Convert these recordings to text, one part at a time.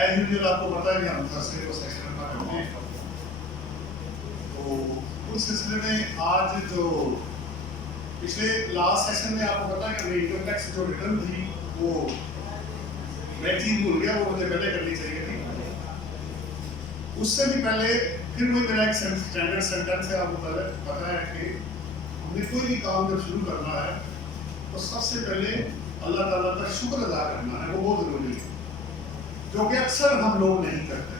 As usual आपको पता है कि हम थर्सडे को सेशन अपना करते हैं। तो उस सिलसिले में आज जो पिछले लास्ट सेशन में आपको पता है कि इनकम टैक्स जो रिटर्न थी वो मैं चीज भूल गया, वो मुझे पहले करनी चाहिए थी। उससे भी पहले फिर वही मेरा एक स्टैंडर्ड सेंटेंस है, आपको पता है कि हमने कोई भी काम जब शुरू करना है तो सबसे पहले अल्लाह ताला का शुक्र अदा करना है, वो बहुत जरूरी है, जो कि अक्सर हम लोग नहीं करते।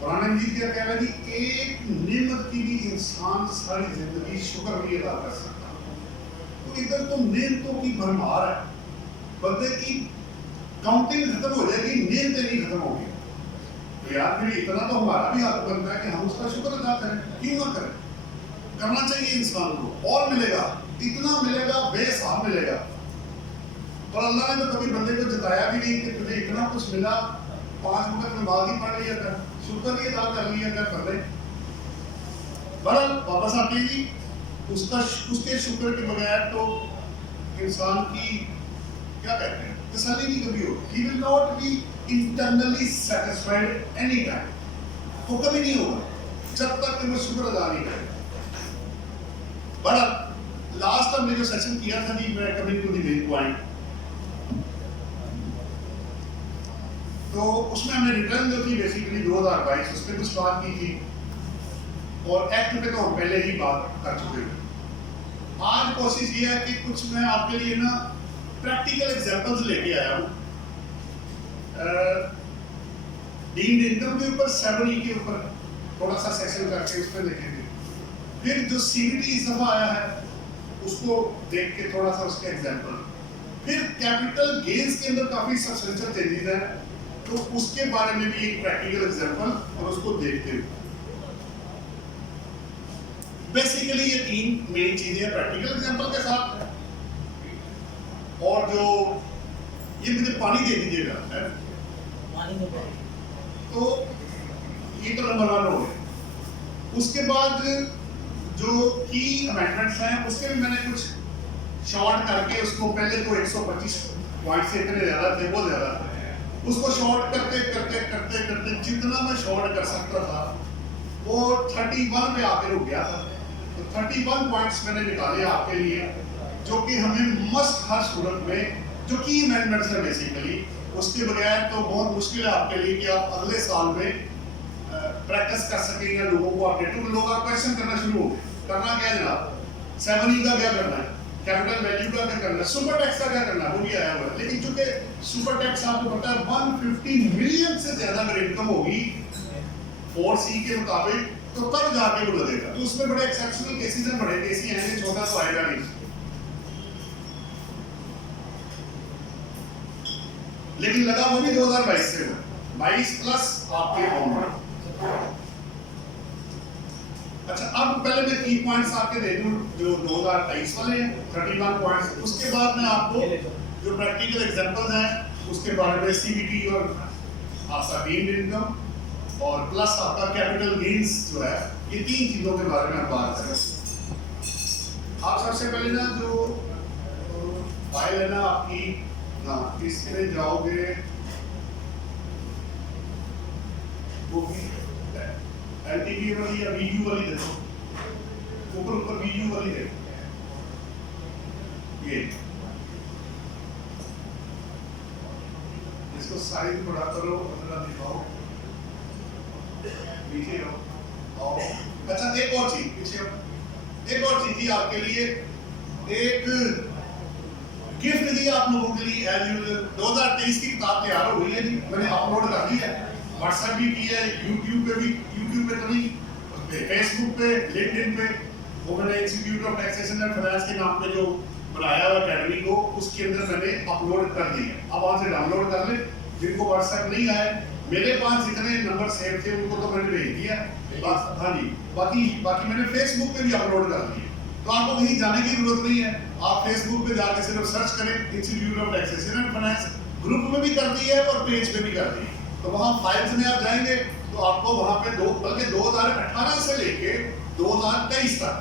कुरान मजीद क्या कह रहा है कि एक नेमत की भी इंसान सारी जिंदगी शुक्र नहीं अदा कर सकता। तो इधर तो नेमतों की भरमार है, बंदे की काउंटिंग खत्म हो जाएगी, नेमतें नहीं खत्म होगी। तो यार फिर इतना तो हमारा भी हक बनता है कि हम उसका शुक्र अदा करें, क्यों ना करें? करना चाहिए इंसान को, और मिलेगा, इतना मिलेगा, बेसाब मिलेगा। और अल्लाह ने तो कभी बंदे को जताया भी नहीं कि तुझे इतना कुछ मिला, 5 वक्त नमाज ही पढ़ लिया कर, शुक्र ही अदा कर लिया कर बंदे। बहरहाल वापस आते हैं जी, उसके शुक्र के बगैर तो इंसान की क्या कहते हैं तसल्ली नहीं कभी हो। He will not be internally satisfied any time, वो कभी नहीं होगा जब तक कि वो शुक्र अदा नहीं करे। बहरहाल लास्ट हमने जो सेशन किया था जी, मैं coming to the main point, तो उसमें हमने रिटर्न जो थी बेसिकली 2022 उस पर कुछ बात की थी, और एक्ट पे तो हम पहले ही बात कर चुके थे। आज कोशिश ये है कि कुछ मैं आपके लिए ना प्रैक्टिकल एग्जांपल्स लेके आया हूँ। डीम्ड इनकम के ऊपर, 7E के ऊपर थोड़ा सा सेशन करके उस पर देखेंगे। फिर जो CBT इस दफा आया है उसको देख के थोड़ा सा उसके एग्जांपल, फिर कैपिटल गेन्स के अंदर काफी सब्सटेंशियल चेंजेस हैं, तो उसके बारे में भी एक प्रैक्टिकल एग्जांपल और उसको देखते हुए। बेसिकली ये 3 मेन चीजें प्रैक्टिकल एग्जांपल के साथ, और जो ये मुझे पानी दे दीजिएगा, तो ये तो नंबर 1 हो गया। उसके बाद जो की अमेंडमेंट्स हैं उसके भी मैंने कुछ शॉर्ट करके, उसको पहले तो 125 पॉइंट से इतने ज्यादा थे, बहुत ज्यादा थे, उसको शॉर्ट करते करते करते करते जितना मैं शॉर्ट कर सकता था वो 31 पे आके रुक गया था। तो 31 पॉइंट्स मैंने निकाले आपके लिए, जो कि हमें मस्ट हर सूरत में जो की अमेंडमेंट्स है बेसिकली, उसके बगैर तो बहुत मुश्किल है आपके लिए कि आप अगले साल में प्रैक्टिस कर सकें या लोगों को अपडेट। तो लोग आप क्वेश्चन करना शुरू हो गए, करना क्या जनाब, 7E का क्या करना है, कैपिटल वैल्यू का क्या करना है, सुपर टैक्स का क्या करना है, वो भी आया हुआ है। लेकिन चूंकि सुपर टैक्स आपको पता है 150 मिलियन से ज्यादा अगर इनकम होगी 4C के मुताबिक, तो तब जाके वो लगेगा। तो उसमें बड़े एक्सेप्शनल केसेस हैं, बड़े केस हैं, छोटा तो आएगा नहीं। लेकिन लगा वो भी 2022 से, 22 प्लस आपके ऑनवर्ड। अच्छा, अब पहले मैं की पॉइंट्स आपके दे दूं जो 2023 वाले हैं, 31 पॉइंट्स। उसके बाद मैं आपको जो प्रैक्टिकल एग्जांपल्स हैं उसके बारे में, CBT और आपका डीम्ड इनकम और प्लस आपका कैपिटल गेन्स जो है, ये 3 चीजों के बारे में हम बात करें। आप सबसे पहले ना जो फाइल है ना आपकी, ना इसमें जाओगे वो भी LTV वाली या VU वाली देखो, ऊपर VU वाली देखो, ये इसको साइज बड़ा करो, अंदर दिखाओ, पीछे आओ। अच्छा, एक और चीज पीछे, एक और चीज थी आपके लिए, एक गिफ्ट दी आप लोगों के लिए। 2023 की किताब तैयार हो गई है जी, मैंने अपलोड कर दी है, व्हाट्सएप भी की है, यूट्यूब पे भी, यूट्यूब पे तो नहीं, फेसबुक पे, लिंक्डइन पे, वो मैंने institute of Taxation and finance के नाम पे जो बनाया हुआ अकेडमी को, उसके अंदर मैंने अपलोड कर दी है। अब वहां से डाउनलोड कर ले, जिनको व्हाट्सएप नहीं आए, मेरे पास जितने नंबर सेव थे उनको तो मैंने भेज दिया। हाँ जी, बाकी मैंने फेसबुक पे भी अपलोड कर दिए, तो आपको कहीं जाने की जरूरत नहीं है। आप फेसबुक पे जाके सिर्फ सर्च करें institute of Taxation and finance, group में भी कर दी है और पेज पे भी कर दी है। तो वहाँ फाइल्स में आप जाएंगे तो आपको वहाँ पे बल्कि 2018 से लेके 2023 तक,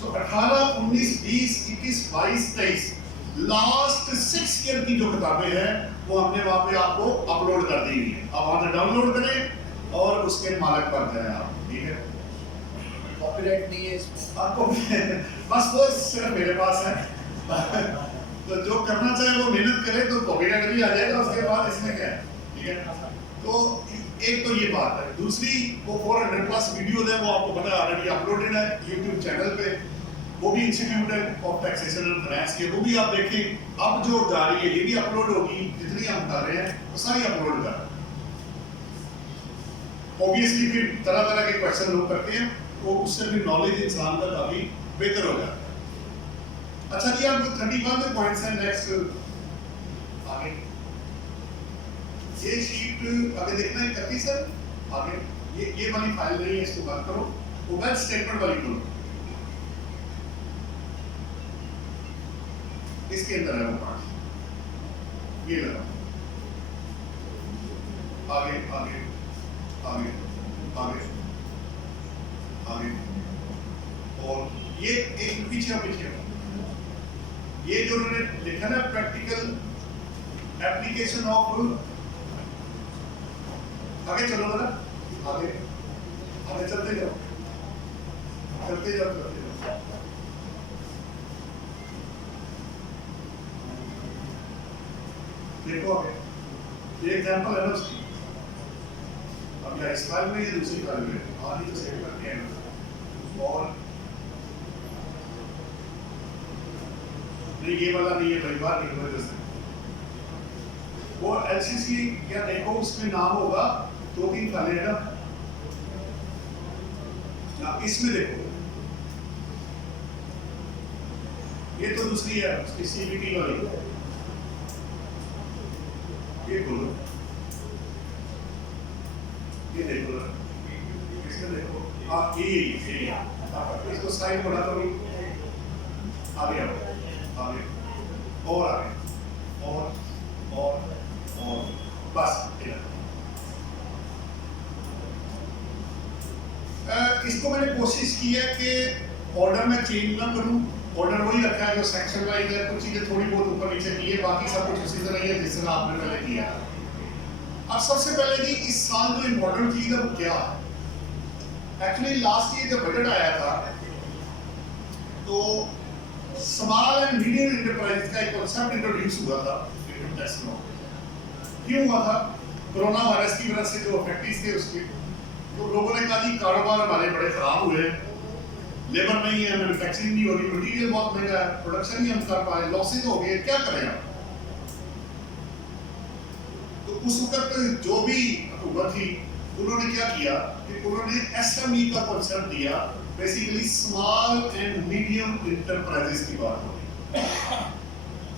सो 18, 19, 20, 21, 22, 23 लास्ट 6 ईयर की जो किताबें हैं वो हमने वहाँ पे आपको अपलोड कर दी है। आप वहाँ से डाउनलोड करें और उसके मालिक बन जाए आप, ठीक है। कॉपीराइट नहीं है इसमें आपको बस वो सिर्फ मेरे पास है तो जो करना चाहे वो मेहनत करे तो कॉपीराइट भी आ जाएगा, उसके बाद इसमें क्या है, ठीक है। तो एक तो ये बात है। दूसरी वो 400 प्लस वीडियोज है वो आपको पता है ऑलरेडी अपलोडेड है यूट्यूब चैनल पे, वो भी institute of Taxation and finance के, वो भी आप देखें। अब जो जा रही है ये भी अपलोड होगी, जितनी हम कर रहे हैं वो सारी अपलोड कर रहे हैं। ऑब्वियसली फिर तरह तरह के क्वेश्चन लोग करते हैं तो उससे भी नॉलेज इंसान का काफी बेहतर हो जाता है। अच्छा जी, अब 31 के पॉइंट्स हैं। नेक्स्ट आगे ये शीट आगे देखना है 31 है आगे। ये वाली फाइल नहीं है, इसको बंद करो। वो वेल्थ स्टेटमेंट वाली खोलो, इसके अंदर है वो पार्ट, ये लगा। आगे आगे आगे आगे आगे और ये एक पीछे पीछे ये जो उन्होंने लिखा ना प्रैक्टिकल एप्लीकेशन ऑफ, आगे चलो ना, आगे आगे चलते जाओ चलते जाओ चलते जाओ। देखो आगे ये एग्जांपल है ना उसकी। अब या इस फाइल में या दूसरी फाइल में आगे तो सेव करते हैं और नहीं ये वाला नहीं है भाई, बार निकलो इधर से। वो एलसीसी क्या देखो उसमें नाम होगा 2-3 फाइलें है ना, इसमें देखो ये तो दूसरी है उसकी सीबीटी वाली, ये खोलो ये देखो इसमें देखो आप ये इसको साइड बढ़ा दो, आगे आओ आगे और आगे और बस इसको मैंने कोशिश की है कि ऑर्डर में चेंज ना करूं। ऑर्डर वही रखा है जो सेक्शन वाइज है, कुछ चीजें थोड़ी बहुत ऊपर नीचे की है, बाकी सब कुछ उसी तरह ही है जिस तरह आपने पहले किया। अब सबसे पहले जी इस साल जो इम्पोर्टेंट चीज है वो क्या है। एक्चुअली लास्ट ईयर जब बजट आया था तो स्मॉल एंड मीडियम एंटरप्राइज का एक कॉन्सेप्ट इंट्रोड्यूस हुआ था इनकम टैक्स में। क्यों हुआ था? कोरोना वायरस की वजह से जो इफेक्ट्स थे उसके, तो लोगों ने कहा जी कारोबार हमारे बड़े खराब हुए, लेबर नहीं है, मैन्युफैक्चरिंग नहीं हो रही, मटीरियल बहुत महंगा है, प्रोडक्शन नहीं हम कर पाए, लॉसेज हो गए, क्या करें आप। तो उस वक्त जो भी हुकूमत थी उन्होंने क्या किया कि उन्होंने एसएमई का कॉन्सेप्ट दिया, basically small and medium enterprises की बात हो रही।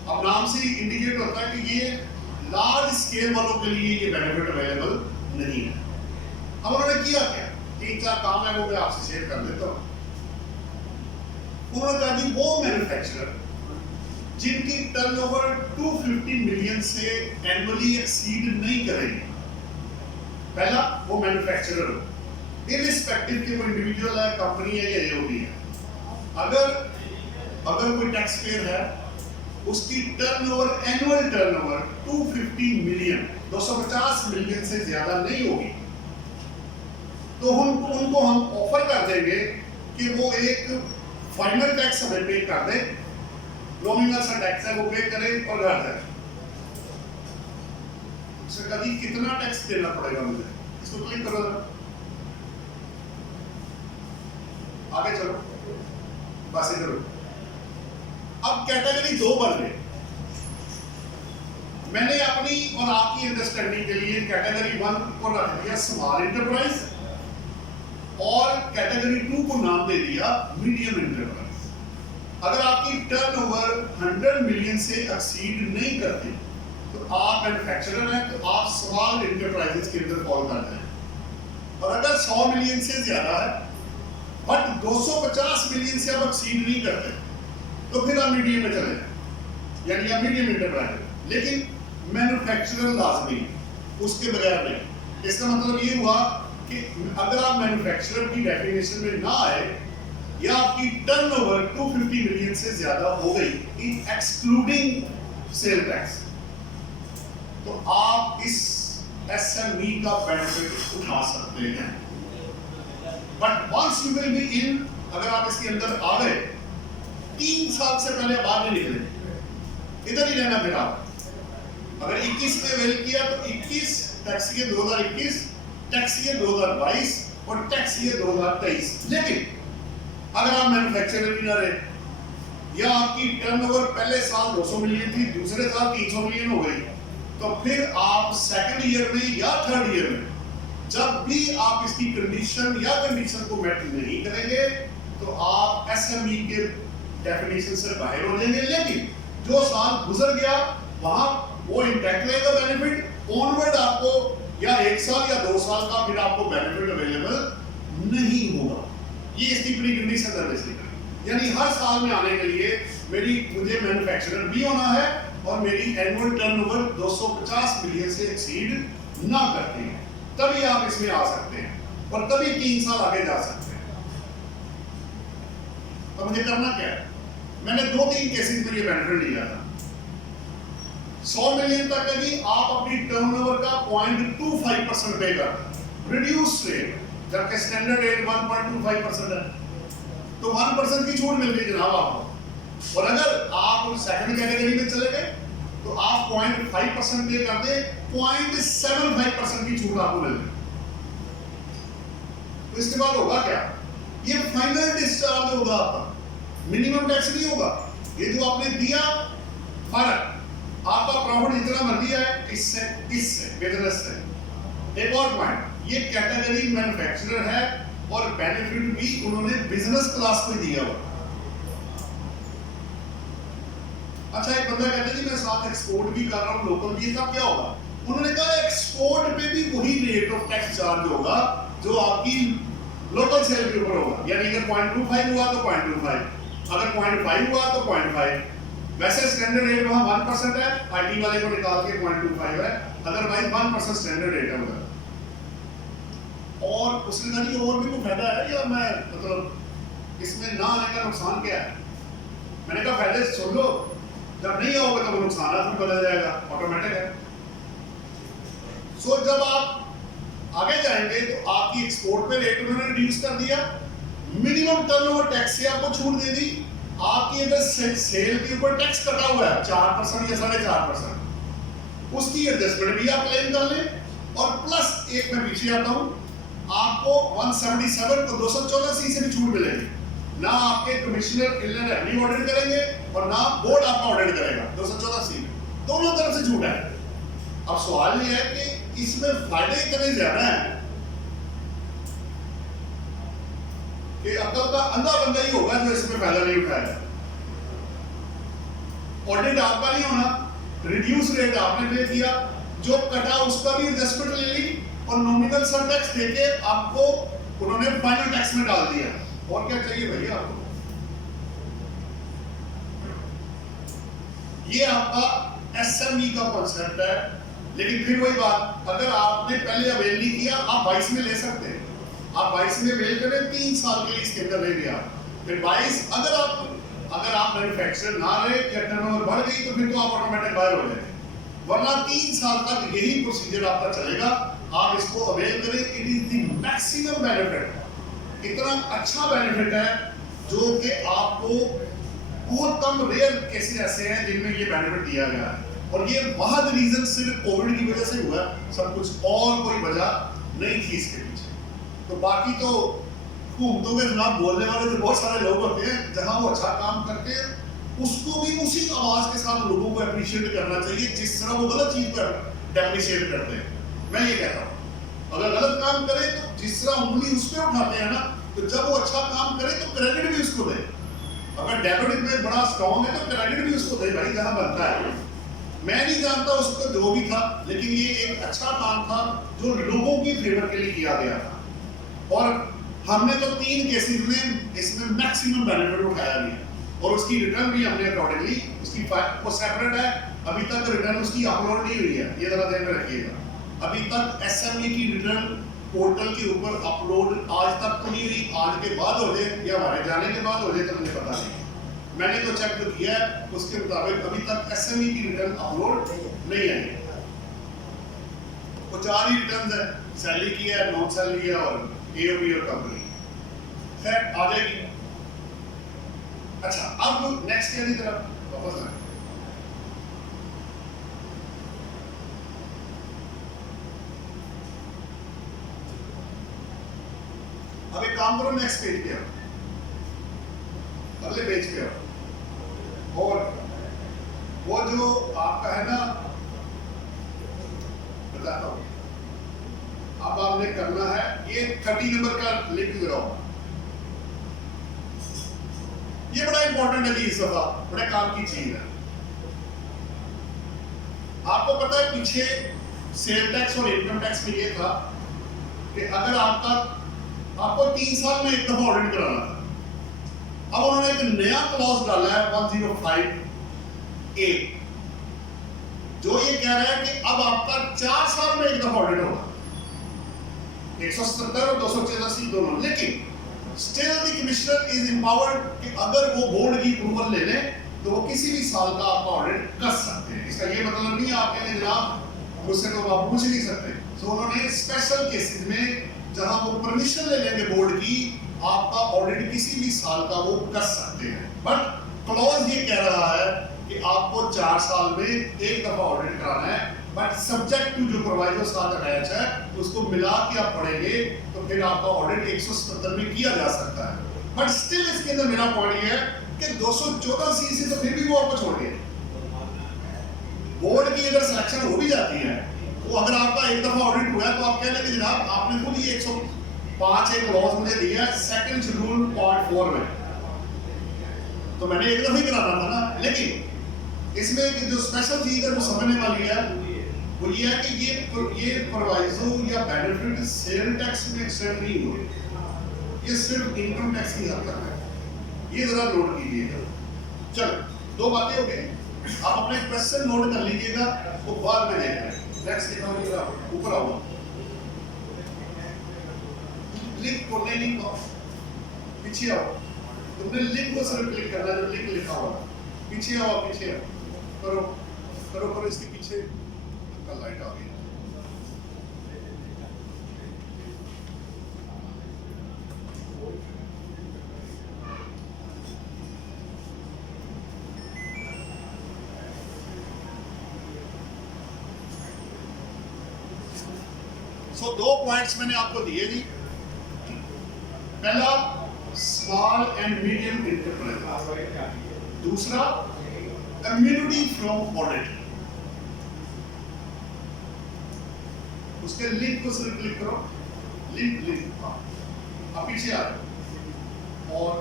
अब नाम से ही इंडिकेट होता है कि ये लार्ज स्केल वालों के लिए ये बेनिफिट अवेलेबल नहीं है। अब उन्होंने किया क्या, 3-4 काम है वो मैं आपसे शेयर कर देता हूँ। उन्होंने कहा जी वो मैन्युफैक्चरर जिनकी टर्नओवर 250 मिलियन से एनुअली एक्सीड नहीं करेगी, पहला वो मैन्युफैक्चरर इररिस्पेक्टिव कि वो इंडिविजुअल है, कंपनी है या एओबी है। अगर कोई टैक्स पेयर है उसकी turnover annual turnover 250 million 250 million से ज्यादा नहीं होगी तो उनको हम ऑफर कर देंगे कि वो एक फाइनल टैक्स हमें पे कर दे, नॉमिनल सा टैक्स है वो पे करे और घर जाए। उससे कभी कितना टैक्स देना पड़ेगा मुझे, इसको क्लिक करो जरा, आगे चलो, बस इधर। अब कैटेगरी 2 बन गए। मैंने अपनी और आपकी अंडरस्टैंडिंग के लिए कैटेगरी 1 को रख दिया स्मॉल इंटरप्राइज और कैटेगरी 2 को नाम दे दिया मीडियम इंटरप्राइज। अगर आपकी टर्नओवर 100 मिलियन से एक्सीड नहीं करती तो आप मैन्युफैक्चरर हैं, तो आप स्मॉल इंटरप्राइजेस के अंदर फॉल कर जाए। और अगर 100 मिलियन से ज्यादा है बट 250 मिलियन से आप एक्सीड नहीं करते तो फिर आप मीडियम में चले जाए, यानी आप मीडियम इंटरप्राइज। लेकिन मैन्युफैक्चरर लाजमी, उसके बगैर नहीं। इसका मतलब ये हुआ कि अगर आप मैन्युफैक्चरर की डेफिनेशन में ना आए या आपकी टर्नओवर 250 मिलियन से ज्यादा हो गई इन एक्सक्लूडिंग सेल टैक्स, तो आप इस एसएमई का बेनिफिट उठा सकते हैं। But once you will be in, अगर आप इसके अंदर आ गए, 3 साल से पहले आप बाहर नहीं निकले, इधर ही रहना। फिर आप अगर 21 में वेल किया तो 21, टैक्स ईयर 2021, टैक्स ईयर 2022 और टैक्स ईयर 2023। लेकिन अगर आप मैन्युफैक्चरर भी ना रहे, या आपकी टर्नओवर पहले साल 200 मिलियन थी, दूसरे साल 300 मिलियन हो गई, तो फिर आप सेकंड ईयर में या थर्ड ईयर में जब भी आप इसकी कंडीशन या कंडीशन को मेट नहीं करेंगे, तो आप एसएमई के डेफिनेशन से बाहर हो जाएंगे। लेकिन जो साल गुजर गया वहां वो इंटैक्ट रहेगा बेनिफिट, ऑनवर्ड आपको या 1 साल या 2 साल का फिर आपको बेनिफिट अवेलेबल नहीं होगा। ये इसकी प्री कंडीशन है बेसिकली, यानी हर साल में आने के लिए मुझे मैन्युफैक्चरर भी होना है और मेरी एनुअल टर्नओवर 250 मिलियन से एक्सीड ना करती है, तभी आप इसमें आ सकते हैं और तभी 3 साल आगे जा सकते हैं। तो मुझे करना क्या है, मैंने 2-3 केसेस में ये बेनिफिट लिया था। 100 मिलियन तक है जी, आप अपनी टर्नओवर का 0.25% पे कर रिड्यूस रेट, जबकि स्टैंडर्ड रेट 1.25% है, तो 1% की छूट मिल गई जनाब आपको। और अगर आप सेकंड कैटेगरी में चले गए तो आप 0.5% पे कर दे, 0.75% की छूट आपको मिल गई। तो इसके बाद होगा क्या, ये फाइनल डिस्चार्ज होगा आपका, मिनिमम टैक्स नहीं होगा। ये जो आपने दिया फर्क, आपका प्रॉफिट जितना मर्जी है इससे बिजनेस से। एक और पॉइंट, ये कैटेगरी मैन्युफैक्चरर है और बेनिफिट भी उन्होंने बिजनेस क्लास में दिया हुआ। अच्छा, एक बंदा कहता है जी मैं साथ एक्सपोर्ट भी कर रहा हूं, लोकल भी, तब क्या होगा? उन्होंने कहा एक्सपोर्ट पे भी वही रेट ऑफ टैक्स चार्ज होगा जो आपकी लोकल सेल के ऊपर होगा। यानी अगर 0.25 हुआ तो 0.25, अगर 0.5 हुआ तो 0.5। वैसे स्टैंडर्ड रेट वहां 1% है, आईटी वाले को निकाल के 0.25 है, अदरवाइज 1% स्टैंडर्ड रेट है उधर। और उसने कहा कि और भी कोई फायदा है या मैं मतलब इसमें ना आने का नुकसान क्या है? मैंने कहा फायदे सुन लो, जब नहीं आओगे तो नुकसान भी बदल जाएगा, ऑटोमेटिक है। सो जब आप आगे जाएंगे तो आपकी एक्सपोर्ट पे रेट उन्होंने रिड्यूस कर दिया, मिनिमम टर्नओवर टैक्स से आपको छूट दे दी। आपकी अगर सेल के ऊपर टैक्स कटा हुआ है 4% या 4.5%, उसकी एडजस्टमेंट भी आप क्लेम कर लें। और प्लस एक मैं पीछे आता हूं, आपको 177 को 214C से भी छूट मिलेगी। ना आपके कमिश्नर इनलैंड रेवेन्यू ऑडिट करेंगे और ना बोर्ड आपका ऑडिट करेगा 214C, दोनों तरफ से छूट है। अब सवाल ये है कि इसमें फायदे इतने ज्यादा हैं कि अकल का अंधा बंदा ही होगा जो इसमें फायदा नहीं उठाएगा। ऑडिट आपका नहीं होना, रिड्यूस रेट आपने पे किया, जो कटा उसका भी एडजस्टमेंट ले ली और नॉमिनल सर टैक्स देके आपको उन्होंने फाइनल टैक्स में डाल दिया। और क्या चाहिए भैया आपको? ये आपका एसएमई का कॉन्सेप्ट है। लेकिन फिर वही बात, अगर आपने पहले अवेल नहीं किया, आप 22 में ले सकते हैं। आप 22 में अवेल करें, 3 साल के लिए इसके अंदर रह गया। फिर 22 अगर आप मैन्युफैक्चरर ना रहे या टर्नओवर बढ़ गई तो फिर तो आप ऑटोमेटिक बाहर हो जाएंगे, वरना 3 साल तक यही प्रोसीजर आपका चलेगा। आप इसको अवेल करें, it is the maximum benefit. इतना अच्छा बेनिफिट है जो कि आपको बहुत कम रेयर केसेस ऐसे हैं जिनमें ये बेनिफिट दिया गया है। और ये महज रीजन सिर्फ कोविड की वजह से हुआ, सब कुछ और कोई वजह नहीं थी इसके पीछे। तो बाकी तो हुकूमतों के खिलाफ बोलने वाले तो बहुत सारे लोग होते हैं, जहां वो अच्छा काम करते हैं उसको भी उसी आवाज के साथ लोगों को अप्रिशिएट करना चाहिए जिस तरह वो गलत चीज पर डेप्रिशिएट करते हैं। मैं ये कहता हूँ, अगर गलत काम करे तो जिस तरह उंगली उस पर उठाते हैं ना, तो जब वो अच्छा काम करे तो क्रेडिट भी उसको दे। अगर डेबिट में बड़ा स्ट्रॉन्ग है तो क्रेडिट भी उसको दे भाई, जहां बनता है। मैं नहीं जानता उसको जो भी था, लेकिन ये एक अच्छा काम था जो लोगों की फेवर के लिए किया गया था। और हमने तो 3 केसेस में इसमें मैक्सिमम बेनिफिट उठाया भी है और उसकी रिटर्न भी हमने अकॉर्डिंगली उसकी वो सेपरेट है। अभी तक रिटर्न उसकी अपलोड नहीं हुई है, ये जरा ध्यान में रखिएगा। अभी तक एसएमई की रिटर्न पोर्टल के ऊपर अपलोड आज तक तो नहीं हुई, आज के बाद हो जाए या हमारे जाने के बाद हो जाए तो मुझे पता नहीं। मैंने तो चेक तो किया है, उसके मुताबिक अभी तक एसएमई की रिटर्न अपलोड नहीं आई। वो 4 ही रिटर्न है, सैलरी की है, नॉन सैलरी है और एओपी और कंपनी। खैर आ जाएगी। अच्छा, अब नेक्स्ट ईयर की तरफ वापस आए। अब एक काम करो, नेक्स्ट पेज पे आओ, अगले पेज पे आओ, और वो जो आपका है ना, बताता हूँ। अब आपने करना है ये 30 नंबर का लिंक लगाओ। ये बड़ा इंपॉर्टेंट है जी, इस दफा बड़े काम की चीज है। आपको पता है पीछे सेल टैक्स और इनकम टैक्स में ये था कि अगर आपको 3 साल में एक दफा ऑडिट कराना था। अब उन्होंने एक नया क्लॉज डाला है 105A, जो ये कह रहा है कि अब आपका 4 साल में एक दफा ऑडिट होगा, 170 और 286 दोनों। लेकिन still the commissioner is empowered कि अगर वो बोर्ड की अप्रूवल ले लें तो वो किसी भी साल का आपका ऑडिट कर सकते हैं। इसका ये मतलब नहीं है आप कहेंगे जनाब मुझसे तो आप पूछ नहीं सकते। तो उन्होंने स्पेशल केसेस में जहां वो परमिशन ले लेंगे बोर्ड की, आपका ऑडिट किसी भी साल का वो कर सकते हैं। बट क्लॉज ये कह रहा है कि आपको 4 साल में एक दफा ऑडिट कराना है, बट सब्जेक्ट टू जो प्रोवाइजो साथ अटैच है उसको मिला के आप पढ़ेंगे तो फिर आपका ऑडिट 177 में किया जा सकता है। बट स्टिल इसके अंदर मेरा पॉइंट ये है कि 214C से तो फिर भी वो आपको छोड़ दिए। बोर्ड की अगर सिलेक्शन हो भी जाती है, वो अगर आपका एक दफा ऑडिट हुआ है तो आप कह लेंगे जनाब आपने खुद ही 105 एक क्लॉज मुझे दिया है सेकंड शेड्यूल पार्ट 4 में, तो मैंने एक दफा ही कराना था ना। लेकिन इसमें जो स्पेशल चीज है वो समझने वाली है वो ये है कि ये प्रोवाइजो या बेनिफिट सेल टैक्स में एक्सटेंड नहीं हुए, ये सिर्फ इनकम टैक्स की हद तक है। ये जरा नोट कीजिएगा। चलो 2 बातें हो गई, आप अपने क्वेश्चन नोट कर लीजिएगा, वो बाद में देख लें। नेक्स्ट लिखा ऊपर आओ, लिंक को नहीं, लिंक पीछे आओ। तुमने लिंक को सिर्फ क्लिक करना है जो लिंक लिखा हुआ, पीछे आओ, पीछे आओ, करो करो करो। इसके पीछे लाइट आ गई। सो 2 पॉइंट्स मैंने आपको दिए जी। पहला स्मॉल एंड मीडियम एंटरप्राइज, दूसरा इम्यूनिटी फ्रॉम ऑडिट। उसके लिंक को सिर्फ क्लिक करो, लिंक अब पीछे आ जाओ और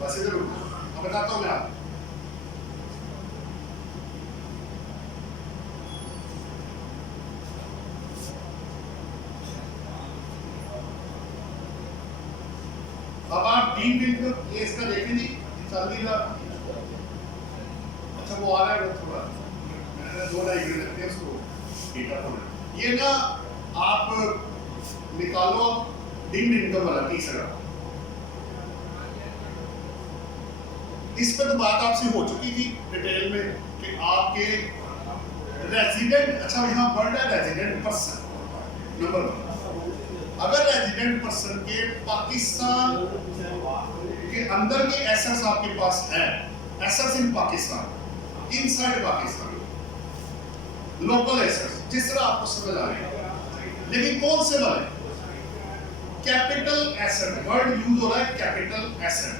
बस इधर रुको। अब बताता हूं मैं आपको। अब आप डीन बिल्ड ये इसका देखें जी, चल भी रहा। अच्छा वो आ रहा है थोड़ा, मैंने 2 डायग्राम रखते हैं उसको डेटा को। ये ना आप निकालो डिन इनकम वाला तीसरा। इस पर तो बात आपसे हो चुकी थी डिटेल में कि आपके रेजिडेंट, अच्छा यहाँ वर्ड है रेजिडेंट पर्सन नंबर 1। अगर रेजिडेंट पर्सन के पाकिस्तान के अंदर के एसेट्स आपके पास है, assets in Pakistan, inside Pakistan, local assets, जिस तरह आपको समझ आ रही है। लेकिन कौन से वाले? कैपिटल एसेट, वर्ड यूज हो रहा है कैपिटल एसेट।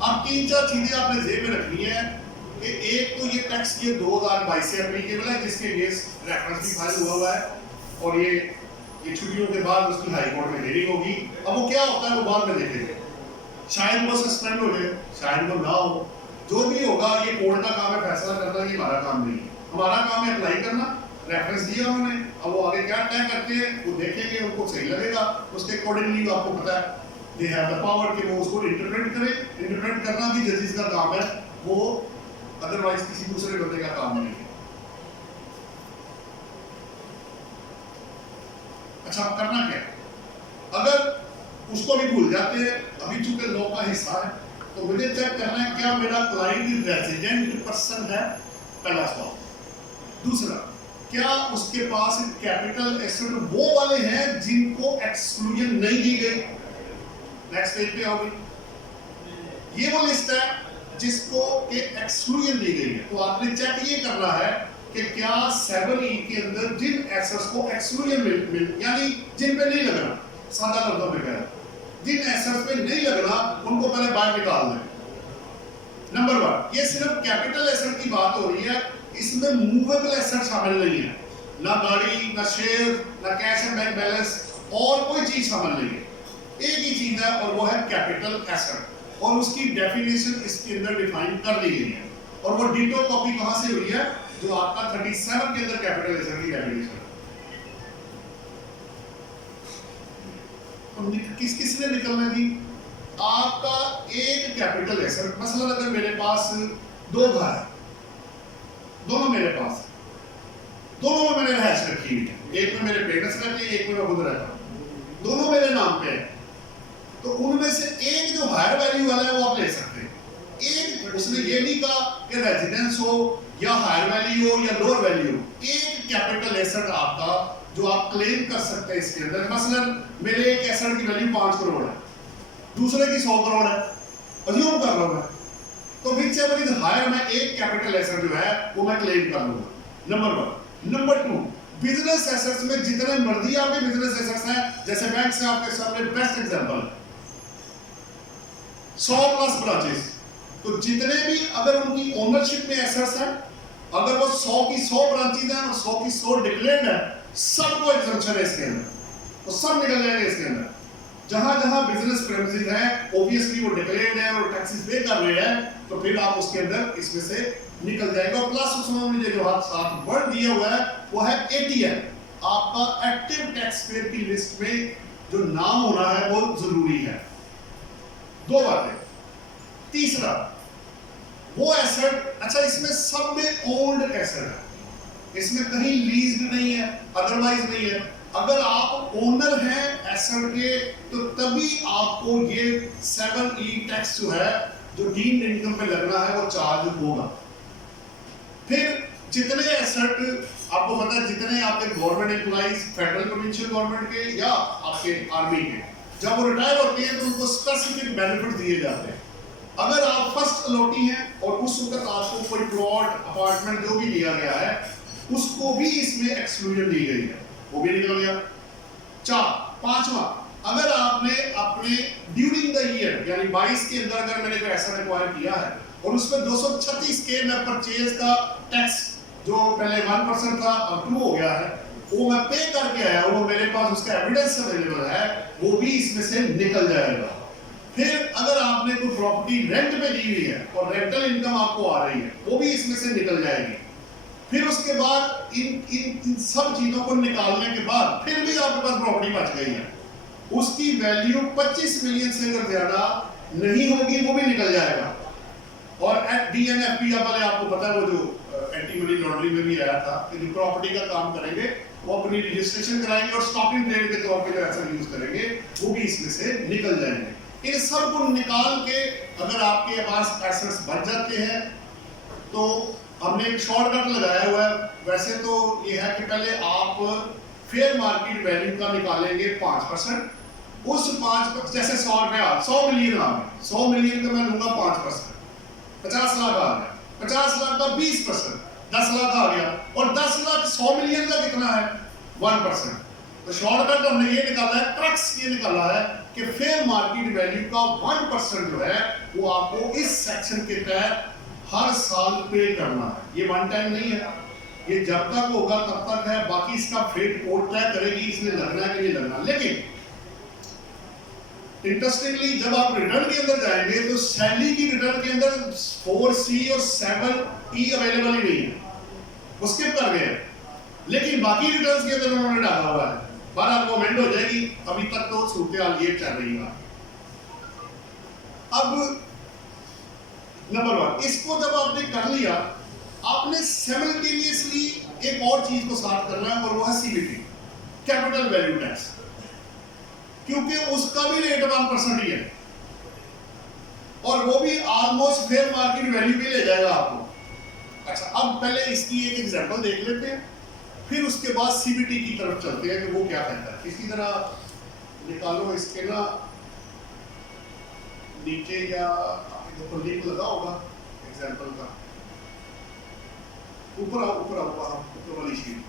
अब 3-4 चीजें आपने जेब में रखनी है कि एक तो ये टैक्स ये 2022 से एप्लीकेबल है, जिसके अगेंस्ट रेफरेंस भी फाइल हुआ है और ये छुट्टियों के बाद उसकी हाई कोर्ट में हियरिंग होगी। अब वो क्या होता है वो बाद में देखेंगे, शायद वो सस्पेंड हो जाए, शायद वो ना हो, जो भी होगा ये कोर्ट का काम है फैसला करना, ये हमारा काम नहीं है। हमारा काम है अप्लाई करना, रेफरेंस दिया उन्होंने, अब वो आगे क्या तय करते हैं वो देखेंगे, उनको सही लगेगा उसके अकॉर्डिंगली आपको पता है दे हैव द पावर कि वो उसको इंटरप्रेट करें। इंटरप्रेट करना भी जजेस का काम है, वो अदरवाइज किसी दूसरे बंदे का काम नहीं है। अच्छा अब करना क्या है? अगर उसको भी भूल जाते हैं, अभी चूंकि लॉ का हिस्सा है, तो मुझे चेक करना है क्या मेरा क्लाइंट रेजिडेंट पर्सन है, पहला सवाल। दूसरा, क्या उसके पास कैपिटल एसेट वो वाले हैं जिनको एक्सक्लूजन नहीं दी गई? नेक्स्ट पेज पे आओगे, ये वो लिस्ट है जिसको के एक्सक्लूजन दी गई है। तो आपने चेक ये करना है कि क्या 7E के अंदर जिन एसेट्स को एक्सक्लूजन मिल यानी जिन पे नहीं लगना, सादा लफ्जों में कह, जिन एसेट्स पे नहीं लगना उनको पहले बाहर निकाल दें। नंबर 1, ये सिर्फ कैपिटल एसेट की बात हो रही है, इसमें मूवेबल एसेट शामिल नहीं है, ना गाड़ी, ना शेयर, ना कैश एंड बैंक बैलेंस, और कोई चीज शामिल नहीं है। एक ही चीज है और वो है कैपिटल एसेट, और उसकी डेफिनेशन इसके अंदर डिफाइन कर दी गई है। और वो डिटो कॉपी कहां से हुई है? जो आपका 37 के अंदर कैपिटल एसेट की डेफिनेशन है। किसने निकलना जी? आपका एक कैपिटल एसेट, मसलन अगर मेरे पास 2 घर है, दोनों मेरे पास, दोनों में मैंने रहायश रखी हुई है, एक में मेरे पेरेंट्स रहते हैं, एक में मैं खुद रहता हूं, दोनों मेरे नाम पे है, तो उनमें से एक जो हायर वैल्यू वाला है वो आप ले सकते हैं। एक, उसने ये नहीं कहा कि रेजिडेंस हो या हायर वैल्यू हो या लोअर वैल्यू हो, एक कैपिटल एसेट आपका जो आप क्लेम कर सकते हैं इसके अंदर। मसलन मेरे एक एसेट की वैल्यू 5 करोड़ है, दूसरे की 100 करोड़ है, अज्यूम कर रहा हूं मैं, तो विच एवर इज हायर, मैं एक कैपिटल एसेट जो है वो मैं क्लेम कर लूंगा। नंबर 1। नंबर 2, बिजनेस एसेट्स में जितने मर्जी आपके बिजनेस एसेट्स हैं, जैसे बैंक से आपके सामने बेस्ट एग्जांपल 100+ ब्रांचेस, तो जितने भी अगर उनकी ओनरशिप में एसेट्स हैं, अगर वो 100 की 100 ब्रांचेस हैं और 100 की 100 डिक्लेयर्ड है, सबको एग्जम्पशन है इसके अंदर, तो सब निकल जाएंगे इसके अंदर। जहां जहां बिजनेस प्रेमिसेस है, ऑब्वियसली वो डिक्लेयर्ड है और टैक्सेस पे कर रहे हैं, तो फिर आप उसके अंदर इसमें से निकल जाएगा। प्लस उसमें मुझे जो हाथ साथ वर्ड दिया हुआ है वो है ATM, आपका एक्टिव टैक्स पेयर की लिस्ट में जो नाम होना है वो जरूरी है। 2 बातें। तीसरा, वो एसेट, अच्छा इसमें सब में ओल्ड एसेट है, इसमें कहीं लीज्ड नहीं है, अदरवाइज नहीं है। अगर आप ओनर हैं एसेट के, तो तभी आपको ये 7E टैक्स जो है, जो डीम्ड इनकम पे लगना है, वो चार्ज होगा। फिर जितने एसेट आपको पता है, जितने आपके government employees, federal provincial government के या आपके आर्मी के, जब वो रिटायर होते हैं तो उनको स्पेसिफिक बेनिफिट दिए जाते हैं। अगर आप फर्स्ट अलॉटी हैं और उस वक्त आपको कोई प्लॉट, अपार्टमेंट जो भी दिया गया है, उसको भी इसमें एक्सक्लूजन दी गई है, वो भी निकल गया। 4, 5वां, अगर आपने अपने ड्यूरिंग द ईयर यानी 22 के अंदर अगर मैंने कोई ऐसा एक्वायर किया है और उसमें 236 के में परचेज का टैक्स जो पहले 1% था अब 2 हो गया है, वो मैं पे करके आया, वो मेरे पास उसका एविडेंस अवेलेबल है, वो भी इसमें से निकल जाएगा। फिर अगर आपने कोई प्रॉपर्टी रेंट पे ली हुई है और रेंटल इनकम आपको आ रही है, वो भी इसमें से निकल जाएगी। फिर उसके बाद इन सब चीजों को निकालने के बाद फिर भी आपके पास प्रॉपर्टी बच गई है, उसकी वैल्यू 25 मिलियन से अगर ज्यादा नहीं होगी, वो भी निकल जाएगा। और DNFP वाले आपको पता है, वो जो एंटी मनी लॉन्ड्रिंग में भी आया था कि जो प्रॉपर्टी का काम करेंगे वो अपनी रजिस्ट्रेशन कराएंगे और स्टॉकिंग ट्रेड के तौर पे जो ऐसा यूज करेंगे, वो भी इसमें से निकल जाएंगे। इन सब को निकाल के अगर आपके पास एसेट्स बच जाते हैं, तो हमने एक शॉर्टकट लगाया हुआ है। वैसे तो ये है कि पहले आप फेयर मार्केट वैल्यू का निकालेंगे 5%, उस 5%, जैसे 100 रुपया 100 मिलियन आ गया, 100 मिलियन का मैं लूंगा 5%, 50 लाख आ गया, 50 लाख का 20%, 10 लाख आ गया, और 10 लाख 100 मिलियन का कितना है? 1%। तो शॉर्टकट हमने ये निकाला है, क्रक्स ये निकाला है कि फेयर मार्केट वैल्यू का 1% जो है वो आपको इस सेक्शन के तहत हर साल पे करना है। ये वन टाइम नहीं है, ये जब तक होगा तब तक है, बाकी इसका फेट कोर्ट तय करेगी इसमें लगना है कि नहीं लगना। लेकिन इंटरेस्टिंगली जब आप रिटर्न के अंदर जाएंगे तो सैलरी की रिटर्न के अंदर 4C और 7E अवेलेबल ही नहीं है, वो स्किप कर गए। लेकिन बाकी रिटर्न्स के अंदर उन्होंने डाला हुआ है, 12 को अमेंड हो जाएगी, अभी तक तो सूरत ये चल रही है। अब नंबर 1, इसको जब आपने कर लिया, आपने सिमिलटेनियसली एक और चीज को साथ करना है और वो है CBT। कैपिटल वैल्यू टैक्स, क्योंकि उसका भी रेट 1% ही है और वो भी ऑलमोस्ट फेयर मार्केट वैल्यू भी ले जाएगा आपको। अच्छा, अब पहले इसकी एक एग्जांपल देख लेते हैं, फिर उसके बाद सीबीटी की तरफ चलते हैं कि वो क्या कहता है। इसी तरह निकालो इसके ना नीचे या देखो लिंक लगा होगा एग्जांपल का, ऊपर आओ ऊपर वाली शीट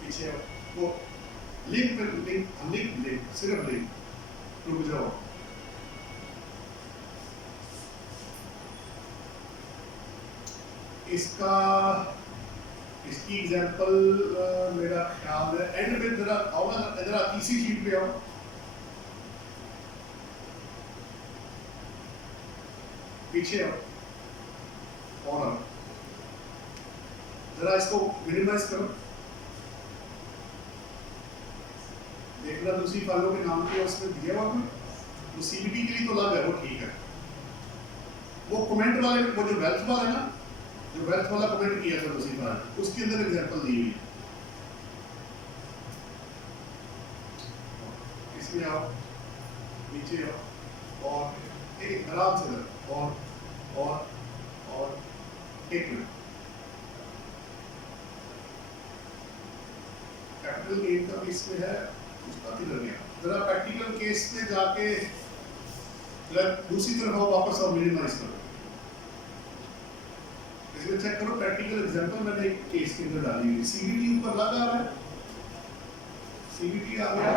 पीछे आओ, वो लिंक सिर्फ लिंक रुक जाओ। इसकी एग्जांपल मेरा ख्याल है एंड में जरा आओ ना, जरा तीसरी शीट पे आओ, पीछे आओ और जरा इसको मिनिमाइज करो, देखना दूसरी फाइलों के नाम के उसमें दिया हुआ है, तो सीबीटी के लिए तो अलग है, वो ठीक है। वो कमेंट वाले, वो जो वेल्थ वाला है ना, जो वेल्थ वाला कमेंट किया था दूसरी बार, उसके अंदर एग्जांपल दी हुई है। इसमें आओ, नीचे आओ और एक आराम से रखो और एक मिनट, कैपिटल गेन का भी इसमें है, उसका भी लग गया। जरा प्रैक्टिकल केस में जाके दूसरी तरफ आओ, वापस आओ, मिनिमाइज करो, इसमें चेक करो प्रैक्टिकल एग्जांपल मैंने एक केस के अंदर डाली हुई। सीबीटी ऊपर लगा रहा है, सीबीटी आ गया,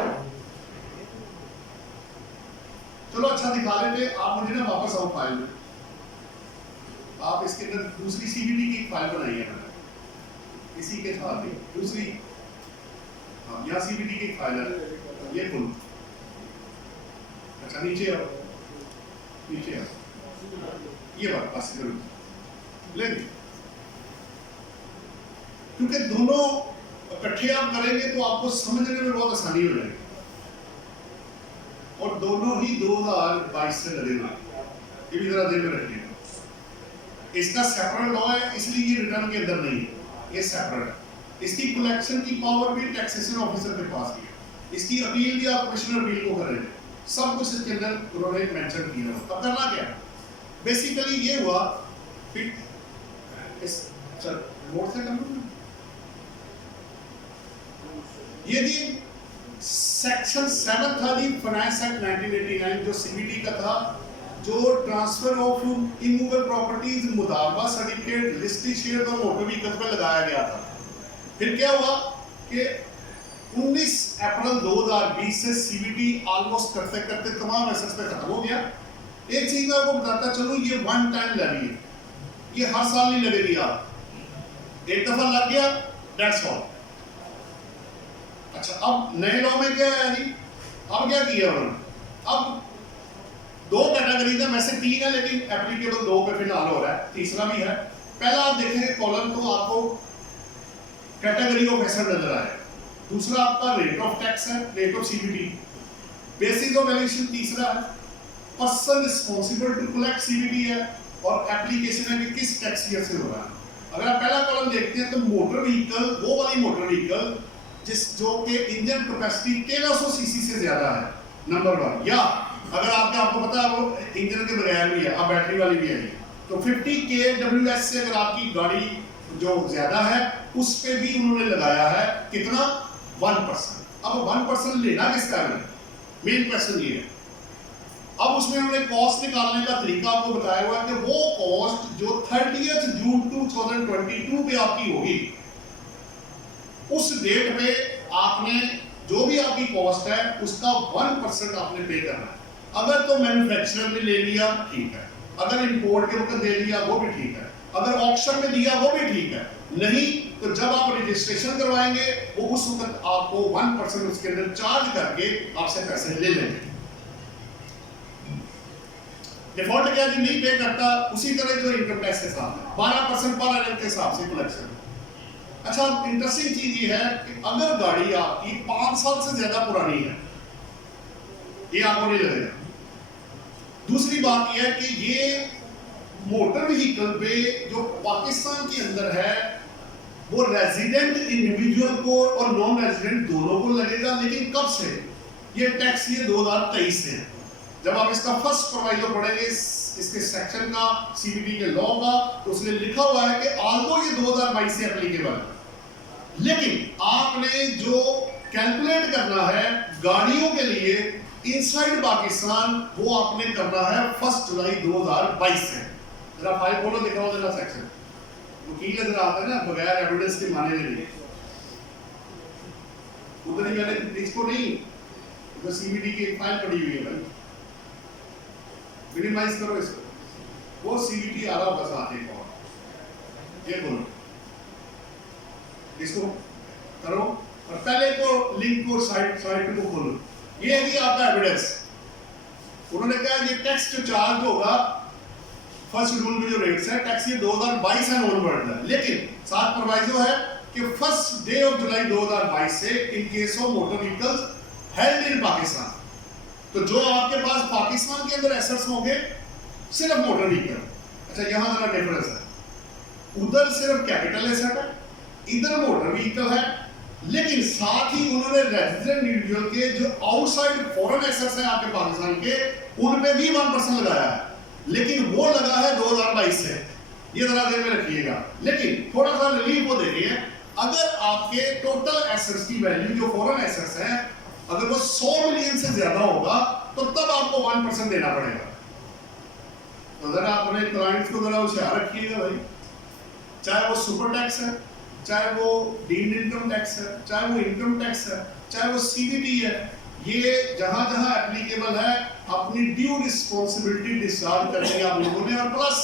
चलो अच्छा दिखा लेते। आप मुझे ना वापस आओ फाइल में, आप इसके अंदर दूसरी सीबीटी की फाइल बनाई है मैंने, इसी के साथ ही दूसरी, हाँ यहाँ सीबीटी की फाइल है, ये खोलो। अच्छा नीचे आओ, नीचे आओ, ये बात पास करो लेंगे, क्योंकि दोनों इकट्ठे आप करेंगे तो आपको समझने में बहुत आसानी हो जाएगी, और दोनों ही 2022 से लगेगा, ये भी जरा ध्यान में रखिएगा। इसका सेपरेट लॉ है, इसलिए ये रिटर्न के अंदर नहीं है, ये सेपरेट है। इसकी कलेक्शन की पावर भी टैक्सेशन ऑफिसर के पास ही है, इसकी अपील भी आप कमिश्नर अपील को करेंगे, सब कुछ इसके अंदर उन्होंने मेंशन किया। अब करना क्या है, बेसिकली ये हुआ, फिर इस नोट से कर, ये जी सेक्शन 7 था जी फाइनेंस एक्ट 1989 जो सीबीटी का था, जो ट्रांसफर ऑफ इमूवेबल प्रॉपर्टीज, मुदारबा सर्टिफिकेट, लिस्टेड शेयर और मोटर व्हीकल्स में लगाया गया था। फिर क्या हुआ कि 19 अप्रैल 2020 से सीबीटी ऑलमोस्ट करते करते तमाम एसेट्स पे खत्म हो गया। एक चीज मैं आपको बताता चलूं, ये वन टाइम लेवी है, ये हर साल नहीं लगेगी, आप एक दफा लग गया, दैट्स ऑल। अच्छा, अब नए लॉ में क्या है जी, अब क्या किया उन्होंने, अब 2 कैटेगरी है, वैसे 3 है लेकिन एप्लीकेबल 2 पे फिलहाल हो रहा है, तीसरा भी है। पहला आप देखेंगे कॉलम तो आपको कैटेगरी ऑफ एसेट नजर आएगा, दूसरा आपका रेट ऑफ टैक्स है, rate of CBT, basis of valuation तीसरा है, person responsible to collect CBT है, और एप्लीकेशन है कि किस टैक्स ईयर से हो रहा है। अगर आप पहला कॉलम देखते हैं तो मोटर व्हीकल, वो वाली मोटर व्हीकल जो के इंजन कैपेसिटी 1300 सीसी से ज्यादा है, नंबर 1, या अगर आपको पता है वो इंजन के बगैर भी है, अब बैटरी वाली भी है, तो 50 kWh से अगर आपकी गाड़ी जो ज्यादा है उस पे भी उन्होंने लगाया है कितना, 1%। अब 1% लेना किसका है, मेन क्वेश्चन ये है। अब उसमें उन्होंने कॉस्ट निकालने का तरीका आपको बताया हुआ है कि वो कॉस्ट जो 30 जून 2022 पे आपकी होगी, उस डेट पे आपने जो भी आपकी कॉस्ट है उसका 1% आपने पे करना है। अगर तो मैन्युफैक्चरर ने ले लिया ठीक है, अगर इंपोर्ट के वक्त दे लिया वो भी ठीक है, अगर ऑक्शन में दिया वो भी ठीक है, नहीं तो जब आप रजिस्ट्रेशन करवाएंगे वो उस वक्त आपको 1% उसके अंदर चार्ज करके आपसे पैसे ले लेंगे। डिफॉल्ट क्या जी, नहीं पे करता, उसी तरह जो इनकम टैक्स के साथ 12% पर एनम के हिसाब से कलेक्शन। अच्छा, इंटरेस्टिंग चीज ये है कि अगर गाड़ी आपकी 5 साल से ज्यादा पुरानी है, ये आपको नहीं लगेगा। दूसरी बात यह है कि ये मोटर व्हीकल पे जो पाकिस्तान के अंदर है वो रेजिडेंट इंडिविजुअल को और नॉन रेजिडेंट दोनों को लगेगा, लेकिन कब से? ये टैक्स ये 2023 से है। जब आप इसका फर्स्ट प्रोवाइजो पढ़ेंगे इसके सेक्शन का, सीबीडी के लॉ का, तो उसने लिखा हुआ है कि आल्दो ये 2022 से एप्लीकेबल है, लेकिन आपने जो कैलकुलेट करना है गाड़ियों के लिए इनसाइड पाकिस्तान, वो आपने करना है 1 जुलाई 2022 से। जरा फाइल खोलो, दिखाओ जरा सेक्शन। वकील नजर आता है ना, बगैर एविडेंस के माने नहीं। उधर ही मैंने इसको नहीं, उधर सीबीडी की एक फाइल पड़ी हुई है भाई, मिनिमाइज करो इसको, वो सीबीडी आ रहा होगा साथ एक और, ये बोलो इसको करो, और पहले को लिंक को साइट को खोलो। ये है कि आपका एविडेंस। उन्होंने कहा ये टैक्स जो चार्ज होगा फर्स्ट शेड्यूल में जो रेट्स है टैक्स ये 2022 है ऑनवर्ड है, लेकिन साथ प्रोवाइजो है कि फर्स्ट डे ऑफ जुलाई 2022 से in case of motor vehicles held in Pakistan, तो जो आपके पास पाकिस्तान के अंदर एसेट्स होंगे सिर्फ मोटर व्हीकल। अच्छा यहां जरा डिफरेंस है, उधर सिर्फ कैपिटल एसेट है, इधर मोटर व्हीकल है, लेकिन साथ ही उन्होंने रेजिडेंट इंडिविजुअल के जो आउटसाइड फॉरेन एसेट्स हैं आपके पाकिस्तान के, उन पे भी 1% लगाया है, लेकिन वो लगा है 2022 से, ये जरा ध्यान में रखिएगा। लेकिन थोड़ा सा रिलीफ वो देखिए, अगर आपके टोटल एसेट्स की वैल्यू जो फॉरेन एसेट्स हैं अगर वो 100 मिलियन से ज्यादा होगा तो तब आपको 1% देना पड़ेगा। तो जरा अपने क्लाइंट्स को जरा होशियार रखिएगा भाई, चाहे वो सुपर टैक्स है, चाहे वो डीम्ड इनकम टैक्स है, चाहे वो इनकम टैक्स है, चाहे वो सीबीडी है, ये जहां जहां एप्लीकेबल है अपनी ड्यू रिस्पॉन्सिबिलिटी डिस्चार्ज करनी आप लोगों ने। और प्लस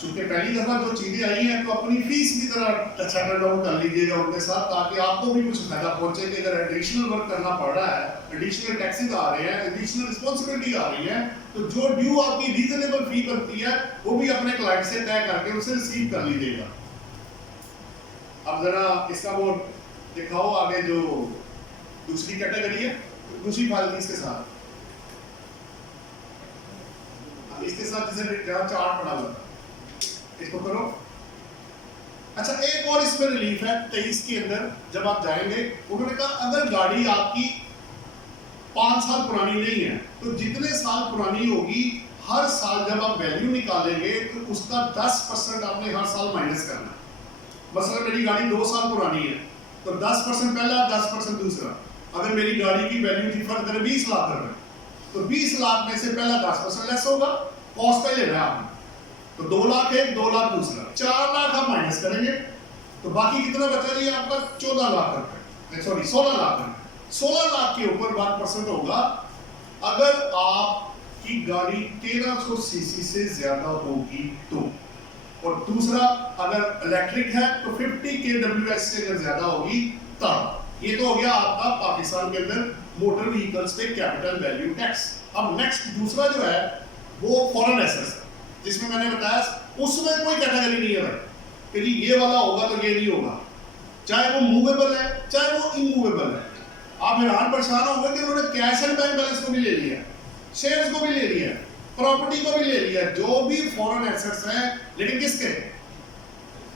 चूंकि पहली दफा जो चीजें आई हैं तो अपनी फीस भी जरा सेटल डाउन कर लीजिएगा उनके साथ, ताकि आपको भी कुछ फायदा पहुंचे कि अगर एडिशनल वर्क करना पड़ रहा है, एडिशनल टैक्सेस आ रहे हैं, एडिशनल रिस्पॉन्सिबिलिटी आ रही है, तो जो ड्यू आपकी रीजनेबल फी बनती है वो भी अपने क्लाइंट से तय करके उसे रिसीव कर लीजिएगा। अब जरा इसका वो दिखाओ आगे जो दूसरी कैटेगरी है, दूसरी फाइल इसके साथ जैसे चार्ट पड़ा हुआ इसको करो। अच्छा एक और इसमें रिलीफ है 23 के अंदर, जब आप जाएंगे उन्होंने कहा अगर गाड़ी आपकी 5 साल पुरानी नहीं है तो जितने साल पुरानी होगी हर साल जब आप वैल्यू निकालेंगे तो उसका 10% आपने हर साल माइनस करना है। मसलन मेरी गाड़ी 2 साल पुरानी है तो 10% पहला 10% दूसरा। अगर मेरी गाड़ी की वैल्यू थी फर्क करें 20 लाख रुपए तो 20 लाख में से पहला 10% लेस होगा, कॉस्ट का लेना है आपने, तो 2 लाख एक 2 लाख दूसरा, 4 लाख आप माइनस करेंगे तो बाकी कितना बचा जी आपका 14 लाख रुपए, सॉरी 16 लाख रुपए। 16 लाख के ऊपर 1% होगा अगर आपकी गाड़ी 1300 सीसी से ज्यादा होगी तो, और दूसरा अगर इलेक्ट्रिक है तो 50 kWh से अगर ज्यादा होगी तब। ये तो हो गया आपका पाकिस्तान के अंदर मोटर व्हीकल्स पे कैपिटल वैल्यू टैक्स। अब नेक्स्ट दूसरा जो है वो फॉरेन एसेट्स है, जिसमें मैंने बताया उसमें कोई कैटेगरी नहीं है भाई कि जी ये वाला होगा तो ये नहीं होगा, चाहे वो मूवेबल है चाहे वो इमूवेबल है। आप हैरान परेशान होंगे कि उन्होंने कैश एंड बैंक बैलेंस को भी ले लिया, शेयर्स को भी ले लिया, प्रॉपर्टी को भी ले लिया, जो भी फॉरेन एसेट्स हैं, लेकिन किसके?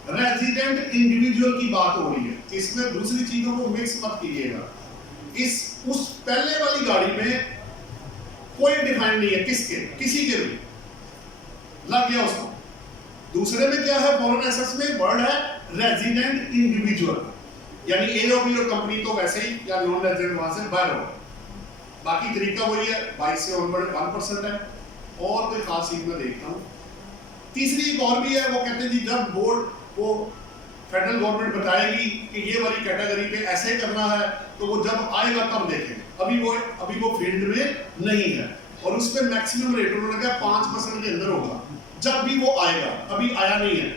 रेजिडेंट इंडिविजुअल की बात हो रही है। इसमें दूसरी चीजों को मिक्स मत कीजिएगा। उस पहले वाली गाड़ी में कोई डिफाइन नहीं है किसके, किसी के भी लग गया उसको। दूसरे में क्या है, फॉरेन एसेट्स में वर्ड है रेजिडेंट इंडिविजुअल, यानी एओबी और कंपनी तो वैसे ही या नॉन रेजिडेंट वहां से बाहर होगा। बाकी तरीका वही है, 22 से ऑनवर्ड 1% है। और कोई खास चीज मैं देखता हूँ। तीसरी एक और भी है, वो कहते हैं जी जब बोर्ड को फेडरल गवर्नमेंट बताएगी कि ये वाली कैटेगरी पे ऐसे करना है तो वो जब आएगा तब देखेंगे। अभी वो फील्ड में नहीं है और उस पर मैक्सिमम रेट उन्होंने कहा 5% के अंदर होगा जब भी वो आएगा, अभी आया नहीं है।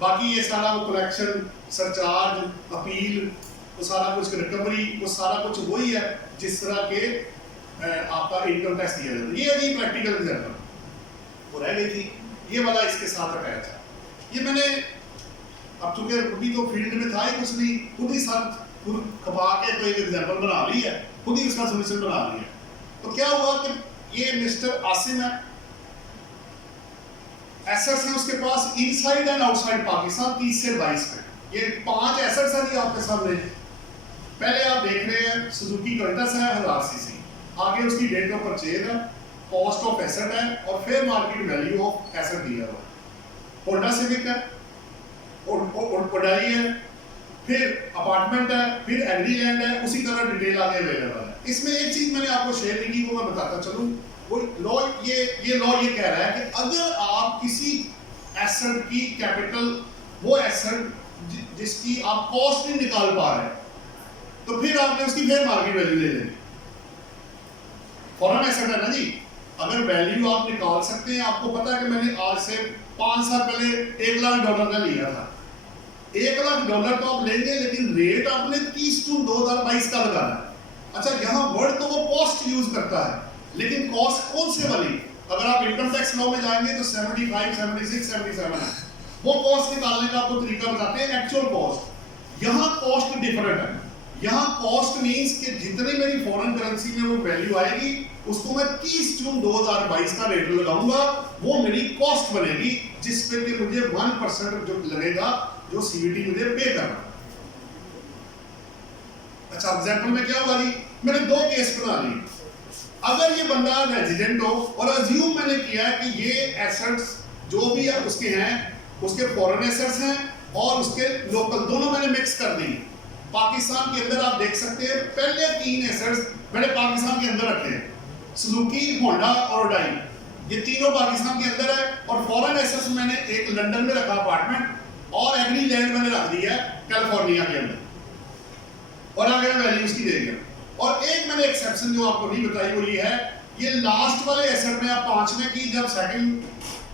बाकी ये सारा वो कलेक्शन, सरचार्ज, अपील, वो सारा कुछ रिकवरी, वो सारा कुछ वही है जिस तरह के आपका इनकम टैक्स दिया जाता है। ये अभी प्रैक्टिकल एग्जाम्पल वो रह गई थी, ये वाला इसके साथ अटैच है। ये मैंने अब चूंकि अभी तो फील्ड में था ही कुछ नहीं, खुद ही साथ खुद खपा के तो एक एग्जाम्पल बना ली है, खुद ही उसका सोल्यूशन बना लिया। तो क्या हुआ कि ये मिस्टर आसिम है, एसेट्स हैं उसके पास इनसाइड एंड आउटसाइड पाकिस्तान 30 से 22 में। ये 5 एसेट्स हैं जी आपके सामने। पहले आप देख रहे हैं सुजुकी कर्टस है 1000 सीसी, आगे उसकी डेट ऑफ परचेज है, कॉस्ट ऑफ एसेट है और fair market value of asset दिया हुआ है। होंडा सिविक है, ओडाई है, फिर अपार्टमेंट है, फिर एग्रीलैंड है, उसी तरह डिटेल आगे अवेलेबल है। इसमें एक चीज मैंने आपको शेयर नहीं की, वो मैं बताता चलूं। वो लॉ ये लॉ ये कह रहा है कि अगर आप किसी एसेट की कैपिटल, वो एसेट जिसकी आप कॉस्ट नहीं निकाल पा रहे, तो फिर आपने उसकी फेयर मार्केट वैल्यू ले लेनी। फॉरेन एसेट है ना जी, अगर वैल्यू आप निकाल सकते हैं, आपको पता है कि मैंने आज से 5 साल पहले $1 लाख का लिया था। $1 लाख तो आप लेंगे, लेकिन रेट आपने 30 जून 2022 का लगाना है। अच्छा, यहाँ वर्ड तो वो कॉस्ट यूज करता है, लेकिन कॉस्ट कौन से वाली? अगर आप इनकम टैक्स लॉ में जाएंगे तो 75, 76, 77 है, वो कॉस्ट निकालने का आपको तरीका बताते हैं, एक्चुअल कॉस्ट। यहाँ कॉस्ट डिफरेंट है। यहाँ कॉस्ट मींस कि जितनी मेरी फॉरेन करेंसी में वो वैल्यू आएगी, उसको मैं 30 जून 2022 का रेट लगाऊंगा, वो मेरी कॉस्ट बनेगी, जिस पे कि मुझे 1% जो लगेगा, जो सीवीटी मुझे पे करना। अच्छा, एग्जांपल में क्या हुआ जी, मैंने 2 केस बना लिए। अगर ये बंदा रेजिडेंट हो और अज्यूम मैंने किया कि ये एसेट्स जो भी है उसके हैं, उसके फॉरेन एसेट्स हैं और उसके लोकल, दोनों मैंने मिक्स कर दी। पाकिस्तान के अंदर आप देख सकते हैं पहले 3 एसेट्स मैंने पाकिस्तान के अंदर रखे हैं, सुजुकी, होंडा और ओडाई, ये तीनों पाकिस्तान के अंदर है। और फॉरेन एसेट्स मैंने एक लंदन में रखा अपार्टमेंट, और एग्रीलैंड मैंने रख दिया है कैलिफोर्निया के अंदर, और आगे मैं वैल्यू उसकी दे दिया। और एक मैंने एक्सेप्शन जो आपको नहीं बताई वो ये है, ये लास्ट वाले एसेट में आप 5 में की जब सेकंड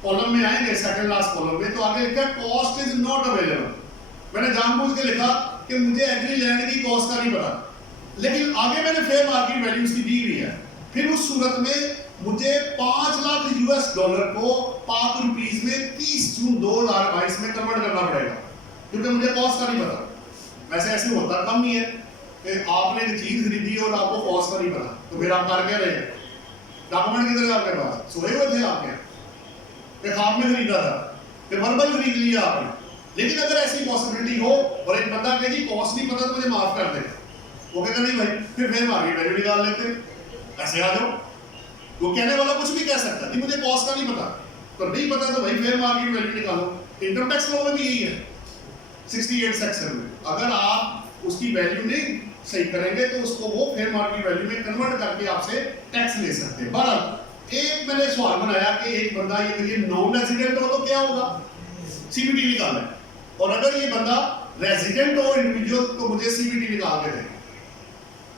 कॉलम में आएंगे, सेकंड लास्ट कॉलम में, तो आगे लिखा है कॉस्ट इज नॉट अवेलेबल। मैंने जानबूझ के लिखा कि मुझे एग्रीलैंड की कॉस्ट का नहीं पता, लेकिन आगे मैंने फेयर मार्केट वैल्यू उसकी दी हुई है। फिर उस सूरत में मुझे $5 लाख को पाक रुपीस में 30 जून 2022 में कन्वर्ट करना पड़ेगा, क्योंकि मुझे कॉस्ट का नहीं पता। वैसे ऐसे होता कम ही है कि आपने एक चीज खरीदी और आपको कॉस्ट का नहीं पता, तो फिर आप कर क्या रहे? डॉक्यूमेंट किधर है आपके पास? सोए हुए थे आपके, खाब में खरीदा था, वर्बल खरीद लिया आपने। लेकिन अगर ऐसी पॉसिबिलिटी हो और एक बंदा कहे जी कॉस्ट नहीं पता तो मुझे माफ कर दे, वो कहता नहीं भाई, फिर फेयर मार्केट वैल्यू निकाल लेते, ऐसे आ जाओ। वो कहने वाला कुछ भी कह सकता है, नहीं मुझे कॉस्ट का नहीं पता, तो नहीं पता तो भाई फेयर मार्केट वैल्यू निकालो। इनकम टैक्स लॉ में भी यही है, 68 सेक्शन में, अगर आप उसकी वैल्यू नहीं सही करेंगे तो उसको वो फेयर मार्केट वैल्यू में कन्वर्ट करके आपसे टैक्स ले सकते हैं। बहरहाल एक मैंने सवाल बनाया कि एक बंदा ये नॉन रेजिडेंट हो तो क्या होगा, सीबीटी निकालना है, और अगर ये बंदा रेजिडेंट हो इंडिविजुअल तो मुझे सीबीटी निकाल के दें।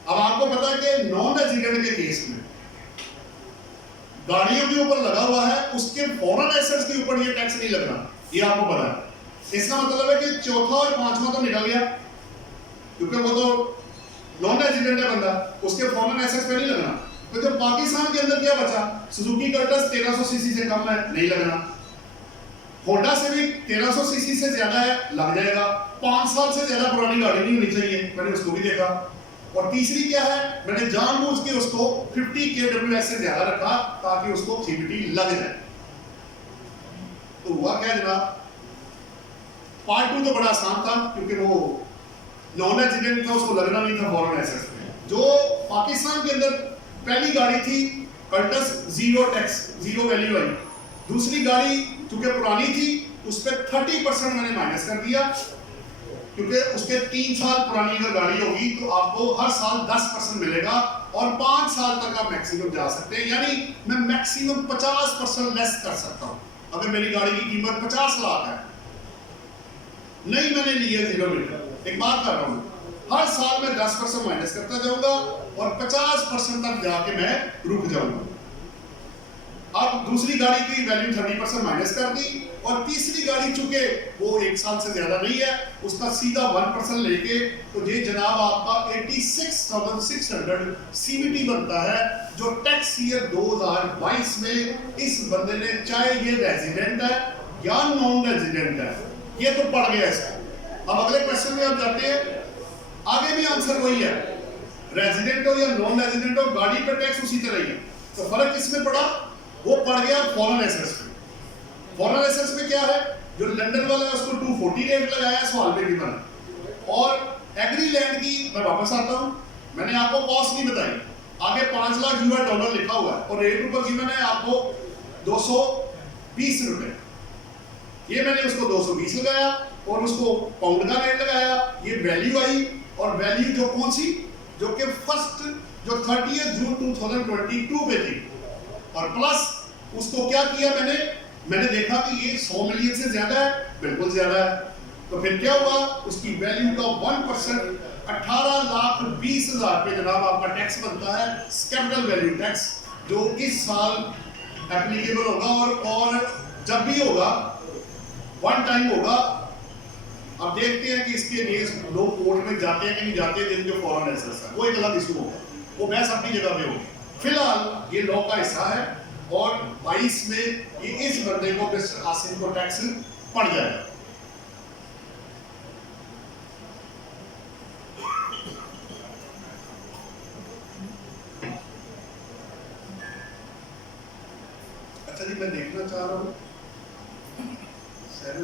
अब आपको पता है कि नॉन रेजिडेंट के केस में गाड़ियों के ऊपर लगा हुआ है, उसके फॉरेन एसेट्स के ऊपर ये टैक्स नहीं लगना, ये आपको पता है। इसका मतलब है कि चौथा और पांचवा तो निकल गया, क्योंकि वो तो नॉन रेजिडेंट है बंदा, उसके फॉरेन एसेट्स पे नहीं लगना। तो जब पाकिस्तान के अंदर क्या बचा, सुजुकी कर्टस 1300 सीसी से कम है, नहीं लगना। होंडा सिविक 1300 सीसी से ज्यादा है, लग जाएगा। 5 साल से ज्यादा पुरानी गाड़ी नहीं होनी चाहिए, मैंने उसको भी देखा। और तीसरी क्या है, मैंने जानबूझ के उसको 50 kWh से ज्यादा रखा ताकि उसको सीबीटी लग जाए। तो हुआ क्या जनाब, पार्ट 2 तो बड़ा आसान था, क्योंकि वो नॉन रेजिडेंट था, उसको लगना नहीं था फॉरेन एसेट्स में। जो पाकिस्तान के अंदर पहली गाड़ी थी कर्टस, 0 टैक्स, 0 वैल्यू आई। दूसरी गाड़ी चूंकि पुरानी थी, उस पर 30% मैंने माइनस कर दिया, क्योंकि उसके 3 साल पुरानी अगर गाड़ी होगी तो आपको हर साल 10% मिलेगा, और 5 साल तक आप मैक्सिमम जा सकते हैं, यानी मैं मैक्सिमम 50% लेस कर सकता हूं। अगर मेरी गाड़ी की कीमत 50 लाख है, नहीं मैंने ली है 0 मीटर, एक बात कर रहा हूं, हर साल मैं 10% माइनस करता जाऊंगा और 50% तक जाके मैं रुक जाऊंगा। अब दूसरी गाड़ी की वैल्यू 30% माइनस कर दी, और तीसरी गाड़ी चूंकि वो 1 साल से ज्यादा नहीं है, उसका सीधा 1% लेके तो ये जनाब आपका 86,600 सीबीटी बनता है, जो टैक्स ईयर 2022 में इस बंदे ने, चाहे ये रेजिडेंट है या नॉन रेजिडेंट है, ये तो पड़ गया इसका। अब अगले क्वेश्चन में आप जाते हैं, आगे भी आंसर वही है, रेजिडेंट हो या नॉन रेजिडेंट हो, गाड़ी पर टैक्स उसी तरह ही है। तो फर्क किसमें पड़ा, वो पड़ गया फॉरेन एसेट्स पे। फॉरेन एसेट्स में क्या है, जो लंदन वाला है उसको 240 रेट लगाया सवाल पे गिवन है। और एग्री लैंड की मैं वापस आता हूं, मैंने आपको कॉस्ट नहीं बताई, आगे 5 लाख यूएस डॉलर लिखा हुआ है और रेट ऊपर गिवन है आपको 220 रुपए। ये मैंने उसको 220 लगाया और उसको पाउंड का रेट लगाया, ये वैल्यू आई। और वैल्यू जो कौन सी, जो कि फर्स्ट जो 30 जून 2022 पे थी, और प्लस उसको क्या किया मैंने देखा कि ये 100 मिलियन से ज्यादा है, बिल्कुल ज्यादा है, तो फिर क्या हुआ, उसकी वैल्यू का 1% 18,20,000 पे जनाब आपका टैक्स बनता है, कैपिटल वैल्यू टैक्स, जो इस साल एप्लीकेबल होगा और जब भी होगा वन टाइम होगा। अब देखते हैं कि इसके अगेंस्ट लोग कोर्ट में जाते हैं कि नहीं जाते, जिनके फॉरेन एसेट्स है वो एक अलग इशू होगा, वो बहस अपनी जगह पे होगी। फिलहाल ये लॉ का हिस्सा है और 22 में ये इस बंदे को मिस्टर आसिम को टैक्स पड़ जाएगा। अच्छा जी, मैं देखना चाह रहा हूँ 7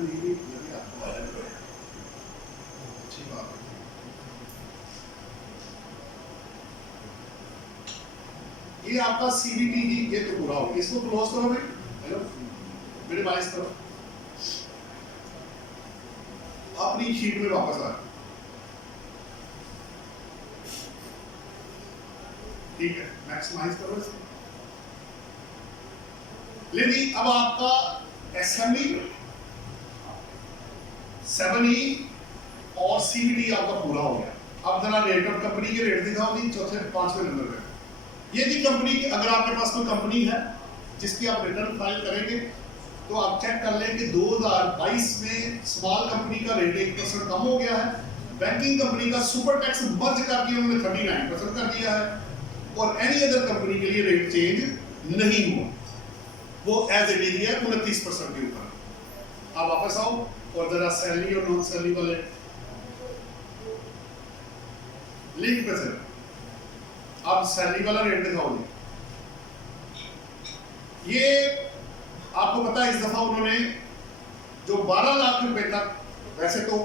आपको आ जाएगा, अच्छी बात है। ये आपका सीबीटी की ये तो पूरा हो गया, इसको क्लोज करो भाई, हेलो मिनिमाइज करो, अपनी शीट में वापस आ, ठीक है, मैक्सिमाइज करो इसको। लेकिन अब आपका एसएमई 7E और सीबीटी आपका पूरा हो गया। अब जरा रेट ऑफ कंपनी के रेट दिखाओ जी, चौथे 5वें नंबर पे। ये जी कंपनी की, अगर आपके पास कोई कंपनी है जिसकी आप रिटर्न फाइल करेंगे तो आप चेक कर लें कि 2022 में स्मॉल कंपनी का रेट 1% कम हो गया है, बैंकिंग कंपनी का सुपर टैक्स मर्ज करके उन्होंने 39% कर दिया है, और एनी अदर कंपनी के लिए रेट चेंज नहीं हुआ, वो एज इट इज है 29% के ऊपर। आप वापस आओ और जरा सैलरी और नॉन सैलरी वाले लिंक पे से आप सैलरी वाला रेट दिखाओगे। ये आपको पता है इस दफा उन्होंने जो 12 लाख रुपए तक, वैसे तो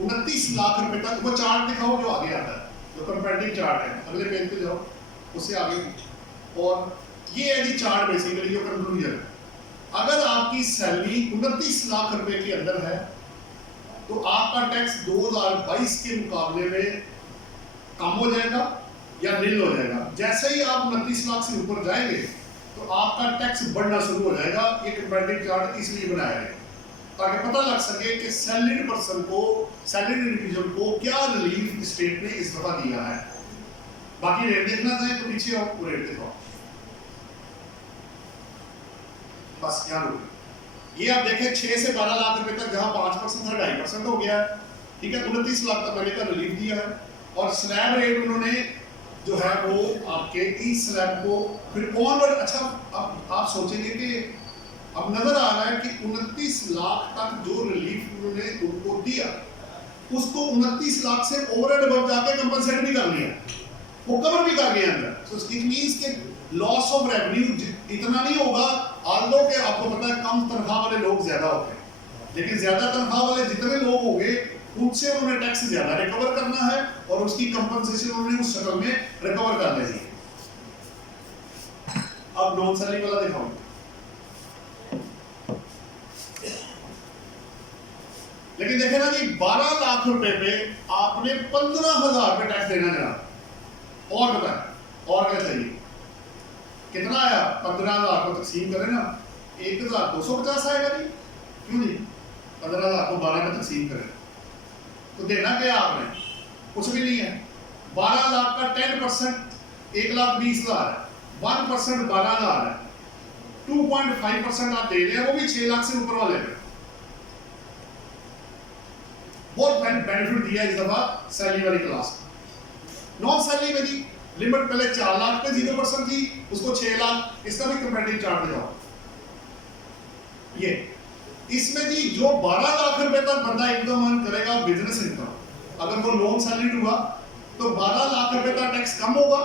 29 लाख रुपए तक, वो चार्ट दिखाओ जो आगे आता है, जो कंपैरेटिव चार्ट है, अगले पेज पे जाओ उससे आगे, और ये है जी चार्ट बेसिकली जो कंक्लूजन है। अगर आपकी सैलरी 29 लाख रुपए के अंदर है तो आपका टैक्स 2022 के मुकाबले में कम हो जाएगा या नील हो जाएगा। जैसे ही आप 29 लाख से ऊपर जाएंगे तो आपका टैक्स बढ़ना शुरू हो जाएगा। ये कंपैरेटिव चार्ट इसलिए बनाया है ताकि पता लग सके कि सैलरीड पर्सन को, सैलरीड इंडिविजुअल को क्या रिलीफ स्टेट ने इस दफा दिया है। बाकी रेट देखना चाहे तो पीछे आओ, वो रेट दिखाओ, बस यहाँ रुक। ये आप देखें 6 से 12 लाख रुपए तक जहां 5% था 2.5% हो गया है, ठीक है, 29 लाख तक मैंने का रिलीफ दिया है। और स्लैब रेट उन्होंने जो है वो आपके इस स्लैब को फिर ऑनवर्ड, अच्छा अब आप सोचेंगे कि अब नजर आ रहा है कि 29 लाख तक जो रिलीफ उन्होंने उनको दिया उसको 29 लाख से ओवर एंड अबव जाके कंपनसेट भी कर लिया, वो कवर भी कर गया अंदर। सो इट मींस कि लॉस ऑफ रेवेन्यू इतना नहीं होगा, आल्दो के आपको पता है कम तनख्वाह वाले लोग ज्यादा होते हैं, लेकिन ज्यादा तनख्वाह वाले जितने लोग होंगे उनसे उन्हें टैक्स ज्यादा रिकवर करना है और उसकी कंपनसेशन उन्हें उस शक्ल में रिकवर कर लेनी है। अब नॉन सैलरी वाला दिखाओ। लेकिन देखे ना कि 12 लाख रुपए पे आपने 15,000 रुपए टैक्स देना जनाब। और बताए और क्या चाहिए, कितना आया? 15,000 को तकसीम करें ना 1,250 आएगा जी, क्यों नहीं? 15,000 को 12 में तकसीम करें तो देना क्या आपने? कुछ भी नहीं है। 12 लाख का 10% 1,20,000 है, 1% 12,000 है, 2.5% आप दे रहे हैं, वो भी 6 लाख से ऊपर वाले पे। बहुत बेनिफिट दिया इस दफा सैलरी वाली क्लास। नॉन सैलरी में जी लिमिट पहले 4 लाख पे 0% थी, उसको 6 लाख, इसका भी कंपैरेटिव चार्ट दिखाओ। ये इसमें जी जो 12 लाख रुपए तक बंदा इनकम अर्न करेगा बिजनेस इनकम, अगर वो लोन सैलरी हुआ तो 12 लाख रुपए का टैक्स कम होगा।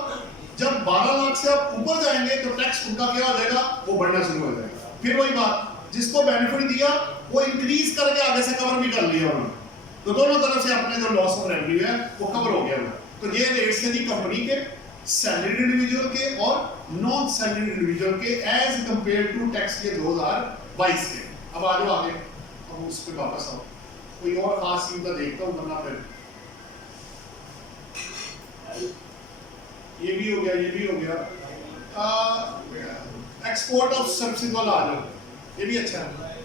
जब 12 लाख से आप ऊपर जाएंगे तो टैक्स उनका क्या हो जाएगा? वो बढ़ना शुरू हो जाएगा। फिर वही बात, जिसको बेनिफिट दिया वो इंक्रीज करके आगे से कवर भी कर लिया उन्होंने, तो दोनों तरफ से अपने जो लॉस ऑफ रेवेन्यू है वो कवर हो गया उन्हें। तो ये रेट्स है जी कंपनी के, सैलरीड इंडिविजुअल के और नॉन सैलरीड इंडिविजुअल के as compare to tax year 2022 के। अब आ जाओ आगे, अब उस पर वापस आओ, कोई और खास चीज का देखता हूँ वरना फिर ये भी हो गया, ये भी हो गया। एक्सपोर्ट ऑफ सर्विसेज वाला आ जाओ, ये भी अच्छा है।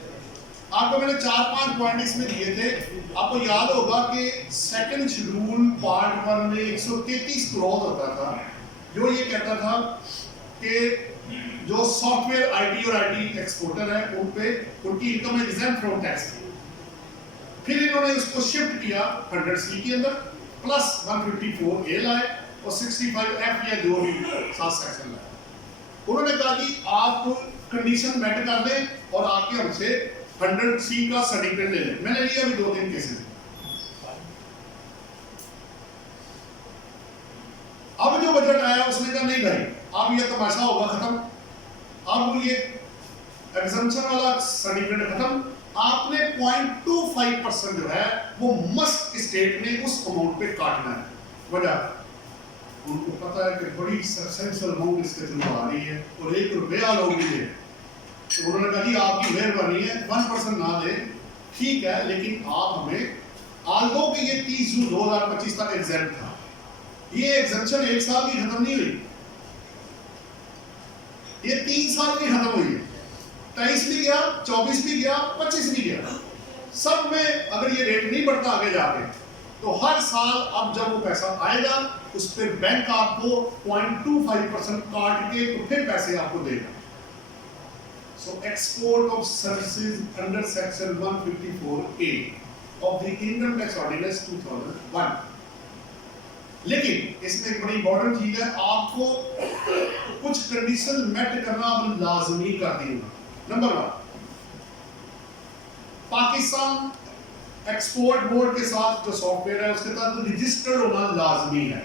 आपको मैंने 4-5 पॉइंट इसमें दिए थे, आपको याद होगा कि सेकंड शेड्यूल पार्ट 1 में 133 क्लॉज होता था जो ये कहता था कि जो सॉफ्टवेयर आईटी और आईटी एक्सपोर्टर है उन पे उनकी इनकम है एग्जेम्प्ट फ्रॉम टैक्स। फिर इन्होंने उसको शिफ्ट किया 100C के अंदर प्लस 154A लाए और 65F या जो भी 7 सेक्शन लाए। उन्होंने कहा कि आप कंडीशन मेट कर दें और आके हमसे 100C का सर्टिफिकेट ले लें। मैंने लिया अभी 2-3 केसेस। अब जो बजट आया उसने कहा नहीं भाई अब ये तमाशा होगा खत्म, अब ये एग्जम्पशन वाला सर्टिफिकेट खत्म, आपने 0.25% जो है वो मस्ट स्टेट में उस अमाउंट पे काटना है। वजह उनको पता है कि बड़ी सब्सटेंशियल अमाउंट इसके थ्रू आ रही है और 1 रुपया लोग भी दे, तो उन्होंने कहा कि आपकी मेहरबानी है 1% ना दे ठीक है, लेकिन आप हमें आल्दो कि ये 30 जून 2025 तक एग्जेम्प्ट था, ये एग्जेम्पशन 1 साल की खत्म नहीं हुई, ये 3 साल की खत्म हुई है। 23 भी गया, 24 भी गया, 25 भी गया, सब में अगर ये रेट नहीं बढ़ता आगे जाके तो हर साल अब जब वो पैसा आएगा उस पर बैंक आपको 0.25% काट के तो फिर पैसे आपको देगा। So export of services under section 154A of the Income Tax Ordinance 2001। लेकिन इसमें एक बड़ी इंपॉर्टेंट चीज है, आपको कुछ कंडीशन मेट करना अब लाजमी कर दी। नंबर 1, पाकिस्तान एक्सपोर्ट बोर्ड के साथ जो सॉफ्टवेयर है उसके साथ रजिस्टर्ड होना लाजमी है।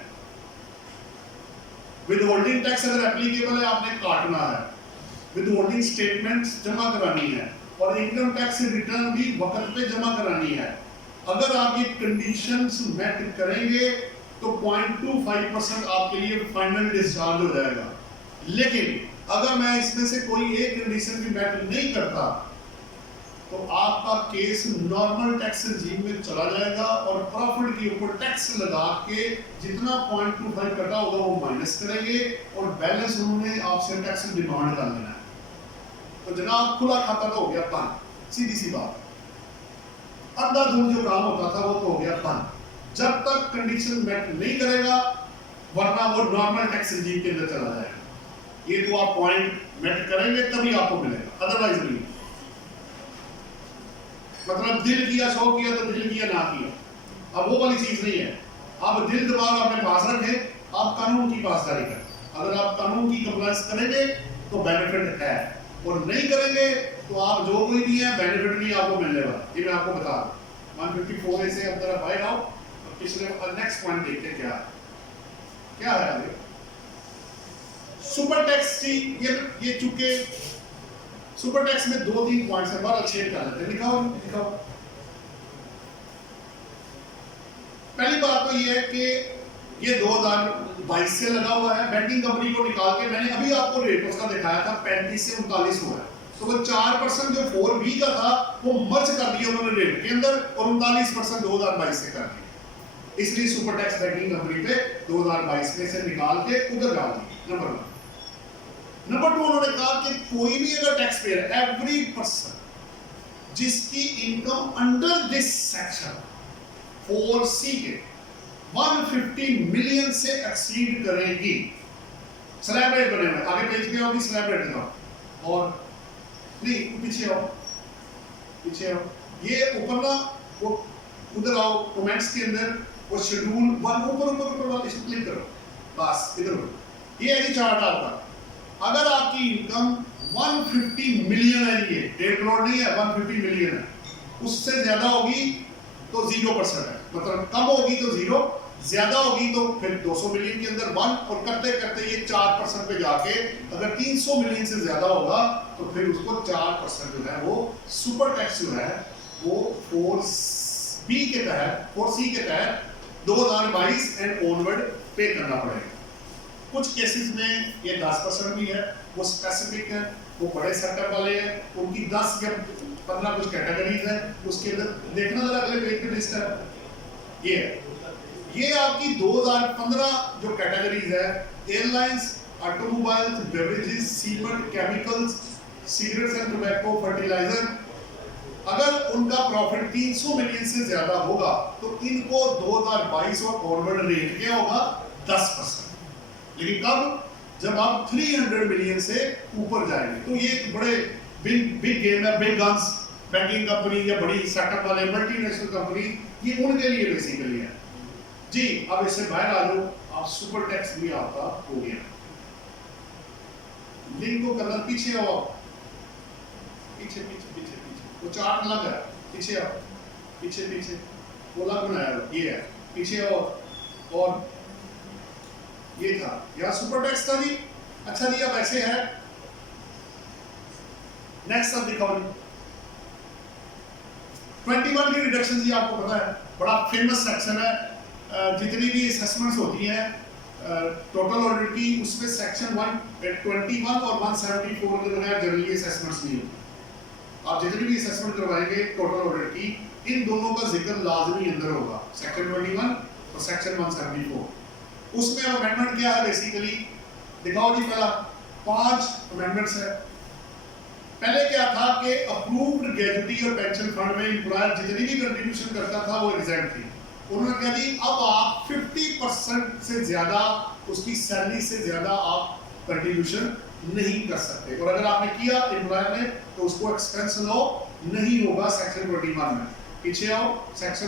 विदहोल्डिंग टैक्स अगर एप्लीकेबल है आपने काटना है, विदहोल्डिंग स्टेटमेंट्स जमा करानी है और इनकम टैक्स रिटर्न भी वक्त पे जमा करानी है। अगर आप ये कंडीशंस मेट करेंगे तो 0.25% आपके लिए फाइनल डिस्चार्ज हो जाएगा। लेकिन अगर मैं इसमें से कोई एक कंडीशन भी मेट नहीं करता तो आपका केस नॉर्मल टैक्स रेजिम में चला जाएगा और प्रॉफिट के ऊपर टैक्स लगा के जितना 0.25 कटा होगा वो माइनस करेंगे और बैलेंस उन्होंने आपसे टैक्स डिमांड कर लेना है। तो जनाब खुला खाता तो हो गया बंद, सीधी सी बात। अंधाधुंध जो काम होता था वो तो हो गया बंद जब तक कंडीशन मेट नहीं करेगा, वरना वो नॉर्मल टैक्स रेजिम के अंदर चला जाएगा। ये तो आप पॉइंट मेट करेंगे तभी आपको मिलेगा, अदरवाइज नहीं। मतलब दिल किया शौक किया तो दिल किया ना किया, अब वो वाली चीज नहीं है। आप दिल दिमाग अपने पास रखें, आप कानून की पासदारी करें। अगर आप कानून की कंप्लायंस करेंगे तो बेनिफिट है और नहीं करेंगे तो आप जो कोई भी है बेनिफिट नहीं आपको मिलने वाला। ये मैं आपको बता दूं। 154A से अब जरा बाहर आओ, पिछले नेक्स्ट पॉइंट देखते क्या क्या है आगे। सुपर टैक्स की ये चूंकि सुपर टैक्स में 2-3 पॉइंट्स है, बहुत अच्छे कर लेते हैं। लिखाओ। पहली बात तो ये है कि ये 2022 से लगा हुआ है। बैंकिंग कंपनी को निकाल के मैंने अभी आपको रेट उसका दिखाया था 35 से 39 हुआ है, तो वो 4% जो 4B का था वो मर्ज कर दिया उन्होंने रेट के अंदर और 39% 2022 से कर दिया। इसलिए सुपर टैक्स बैंकिंग कंपनी पे 2022 में से निकाल के उधर डाल दी। नंबर 1। नंबर 2, उन्होंने कहा कि कोई भी अगर टैक्स पेयर एवरी पर्सन जिसकी income under this section 4C के 150 मिलियन से एक्सीड करेगी, स्लैब रेट बने हुए आगे पेज पे होगी, स्लैब रेट का और नहीं पीछे आओ, ये ऊपर ना वो उधर आओ कमेंट्स के अंदर वो शेड्यूल 1 ऊपर वाले इसे क्लिक करो, बस इधर ये है जी चार्ट आपका। अगर आपकी इनकम 150 मिलियन है, ये 1.5 करोड़ नहीं है, 150 मिलियन है, उससे ज्यादा होगी तो 0% है, मतलब कम होगी तो 0 ज्यादा होगी तो फिर 200 मिलियन के अंदर 1 और करते करते ये 4% पे जाके अगर 300 मिलियन से ज्यादा होगा तो फिर उसको 4% जो है वो सुपर टैक्स जो है वो 4B के तहत 4C के तहत 2022 एंड ऑनवर्ड पे करना पड़ेगा। कुछ केसेस में ये 10% भी है, वो स्पेसिफिक है, वो बड़े सेक्टर वाले हैं, उनकी 10 या 15 कुछ कैटेगरीज है, उसके अंदर देखना जरा अगले पेज पे लिस्ट है। ये आपकी 2015 जो कैटेगरीज है, airlines, automobiles, beverages, cement, chemicals, cigarettes and tobacco, fertiliser, अगर उनका प्रॉफिट 300 मिलियन से ज्यादा होगा तो इनको 2022 और फॉरवर्ड रेट क्या होगा 10%। लेकिन कब? जब आप 300 मिलियन से ऊपर जाएंगे तो ये एक बड़े बिग गेम है। बिग गन्स, बैंकिंग कंपनी या बड़ी सेटअप वाले मल्टीनेशनल कंपनी, ये उनके लिए बेसिकली है जी। अब इससे बाहर आ जाओ, आप सुपर टैक्स भी आपका हो गया। लिंक को कलर पीछे आओ, पीछे पीछे पीछे पीछे वो चार्ट अलग है, पीछे आओ, पीछे पीछे वो अलग बनाया, ये है, पीछे आओ। और ये था यहाँ सुपर टैक्स था जी। अच्छा जी, अब ऐसे है, नेक्स्ट अब दिखाओ जी। 21 की रिडक्शन जी आपको पता है, बड़ा फेमस सेक्शन है। जितनी भी असेसमेंट्स होती हैं टोटल ऑडिट की, उसमें सेक्शन 121 और 174 के बगैर जनरली असेसमेंट्स नहीं होती। आप जितनी भी असेसमेंट करवाएंगे टोटल ऑडिट की, इन दोनों का जिक्र लाजमी अंदर होगा, सेक्शन 21 और सेक्शन 174। उसमें अमेंडमेंट क्या है बेसिकली, दिखाओ जी। पहला 5 अमेंडमेंट्स है। पहले क्या था कि अप्रूव्ड ग्रेजुटी और पेंशन फंड में एम्प्लॉयर जितनी भी कंट्रीब्यूशन करता था वो एग्जेम्प्ट थी। उन्होंने कहा जी अब आप 50% से ज्यादा उसकी सैलरी से ज्यादा आप कंट्रीब्यूशन नहीं कर सकते, और अगर आपने किया एम्प्लॉयर ने तो उसको एक्सपेंस लॉ नहीं होगा सेक्शन 21 में। पीछे आओ, सेक्शन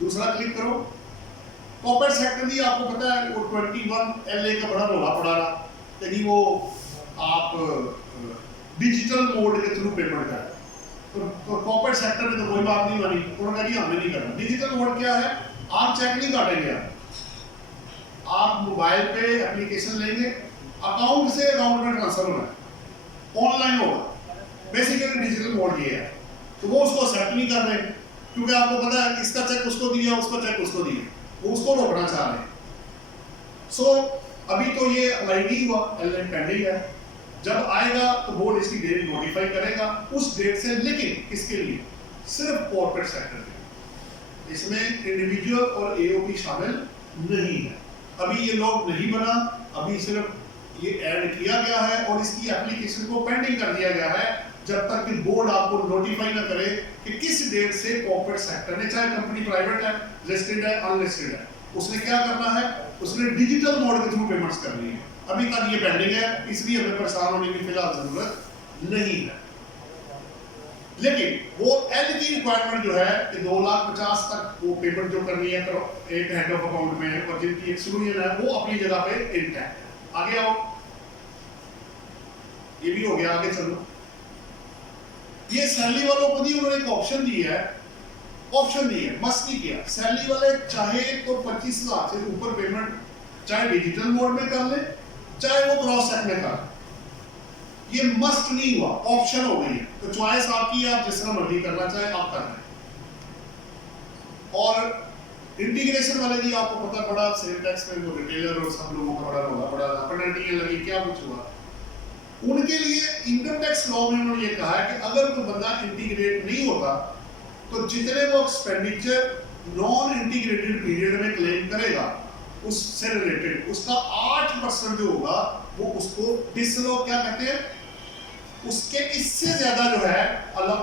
दूसरा क्लिक करो। कॉर्पोरेट सेक्टर भी आपको पता है वो 21 LA का बड़ा रोला पड़ा रहा, यदि वो आप डिजिटल मोड के थ्रू पेमेंट कर तो कॉर्पोरेट सेक्टर में तो कोई बात नहीं बनी, उन्होंने कहा हमने नहीं करना। डिजिटल मोड क्या है, आप चेक नहीं काटेंगे, आप मोबाइल पे एप्लीकेशन लेंगे, अकाउंट से अकाउंट में ट्रांसफर होना है, ऑनलाइन होगा। बेसिकली डिजिटल मोड ये है। तो वो उसको एक्सेप्ट नहीं कर रहे क्योंकि आपको पता है इसका चेक उसको दिया, उसका चेक उसको दिया, वो उसको रोकना चाह रहे हैं। सो अभी तो ये अप्लाई नहीं हुआ, LA पेंडिंग है। जब आएगा तो बोर्ड इसकी डेट नोटिफाई करेगा उस डेट से, लेकिन किसके लिए? सिर्फ कॉर्पोरेट सेक्टर के, इसमें इंडिविजुअल और AOP शामिल नहीं है। अभी ये लॉ नहीं बना, अभी सिर्फ ये ऐड किया गया है और इसकी एप्लीकेशन को पेंडिंग कर दिया गया है जब तक कि बोर्ड आपको नोटिफाई ना करे कि किस डेट से कॉर्पोरेट सेक्टर ने, चाहे कंपनी प्राइवेट है, लिस्टेड है, अनलिस्टेड है, उसने क्या करना है, उसने डिजिटल मोड के थ्रू पेमेंट्स करनी है। अभी तक ये पेंडिंग है, इसलिए हमें परेशान होने की फिलहाल जरूरत नहीं है। लेकिन वो L की रिक्वायरमेंट जो है कि 2,50,000 तक वो पेमेंट जो करनी है एक हेड ऑफ अकाउंट में, और जिनकी एक्सक्लूजन है वो अपनी जगह पे इंटैक्ट है। आगे आओ, ये भी हो गया, आगे चलो। ये सैलरी वालों को भी उन्होंने एक ऑप्शन दी है, मस्ट नहीं किया। सैलरी वाले चाहे तो 25,000 से ऊपर पेमेंट चाहे डिजिटल मोड में कर ले, चाहे वो क्रॉस चेक में कर, ये मस्ट नहीं हुआ, ऑप्शन हो गई है। तो चॉइस आपकी है, आप जिस तरह मर्जी करना चाहे आप कर रहे हैं। और इंटीग्रेशन वाले भी आपको पता पड़ा, सेल टैक्स में जो रिटेलर और सब लोगों का बड़ा रोला पड़ा, पेनल्टी लगी, क्या कुछ हुआ। उनके लिए इनकम टैक्स लॉ में उन्होंने ये कहा है कि अगर कोई बंदा इंटीग्रेट नहीं होता तो जितने वो एक्सपेंडिचर नॉन इंटीग्रेटेड पीरियड में क्लेम करेगा उससे रिलेटेड उसका 8% जो होगा वो उसको डिसअलाउ, क्या कहते हैं, उसके इससे ज्यादा जो है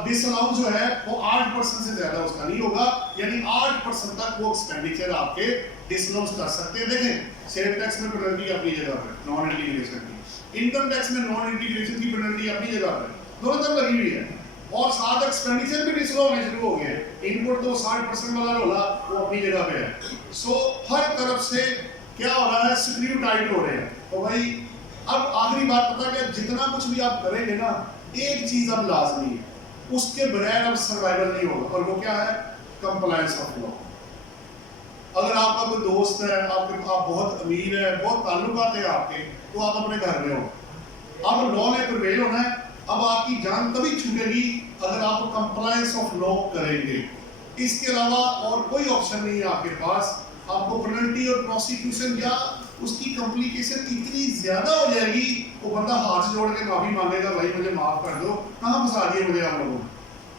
डिसअलाउ जो है वो 8% से ज्यादा उसका नहीं होगा, यानी 8% तक वो एक्सपेंडिचर आपके डिसअलाउ कर सकते हैं। देखें, सेल टैक्स में पेनल्टी अपनी जगह पर नॉन इंटीग्रेशन की, इनकम टैक्स में नॉन इंटीग्रेशन की पेनल्टी अपनी जगह पर, दोनों तरफ लगी हुई है। और साथ एक्सपेंडिचर भी डिसअलाउ होने शुरू हो गए, इनपुट तो 60% वाला रोला वो अपनी जगह पे है। सो हर तरफ से क्या हो रहा है, स्क्रू टाइट हो रहे हैं। तो भाई अब आखिरी बात पता है, जितना कुछ भी आप करेंगे ना, एक चीज अब लाजमी है, उसके बगैर अब सर्वाइवल नहीं होगा, और वो क्या है, कंप्लायंस ऑफ लॉ। अगर आपका कोई दोस्त है, आप बहुत अमीर है, बहुत ताल्लुकात है आपके, तो आप अपने घर में हो। अब लॉ ने प्रिवेल होना है। अब आपकी जान तभी छूटेगी अगर आप कंप्लायंस ऑफ लॉ करेंगे। इसके अलावा और कोई ऑप्शन नहीं है आपके पास। आपको पेनल्टी और प्रोसिक्यूशन या उसकी कॉम्प्लिकेशन इतनी ज्यादा हो जाएगी, वो बंदा हाथ जोड़ के माफी मांगेगा, भाई मुझे माफ कर दो, कहाँ फंसा दिए मुझे आप लोगों ने,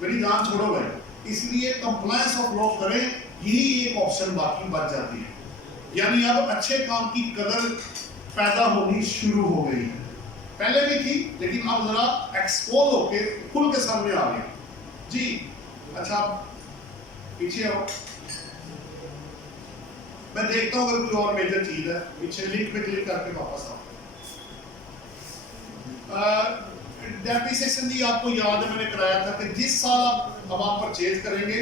मेरी जान छोड़ो भाई। इसलिए कंप्लायंस ऑफ लॉ करें, यही एक ऑप्शन बाकी बच जाती है। यानी अब अच्छे काम की कदर पैदा होनी शुरू हो गई है। पहले भी थी, लेकिन अब जरा एक्सपोज होके खुल के सामने आ गया जी। अच्छा पीछे आओ, मैं देखता हूं अगर कोई और मेजर चीज है। पीछे लिंक पे क्लिक करके वापस आओ। डेप्रिसिएशन जी आपको याद है मैंने कराया था कि जिस साल अब आप परचेज करेंगे,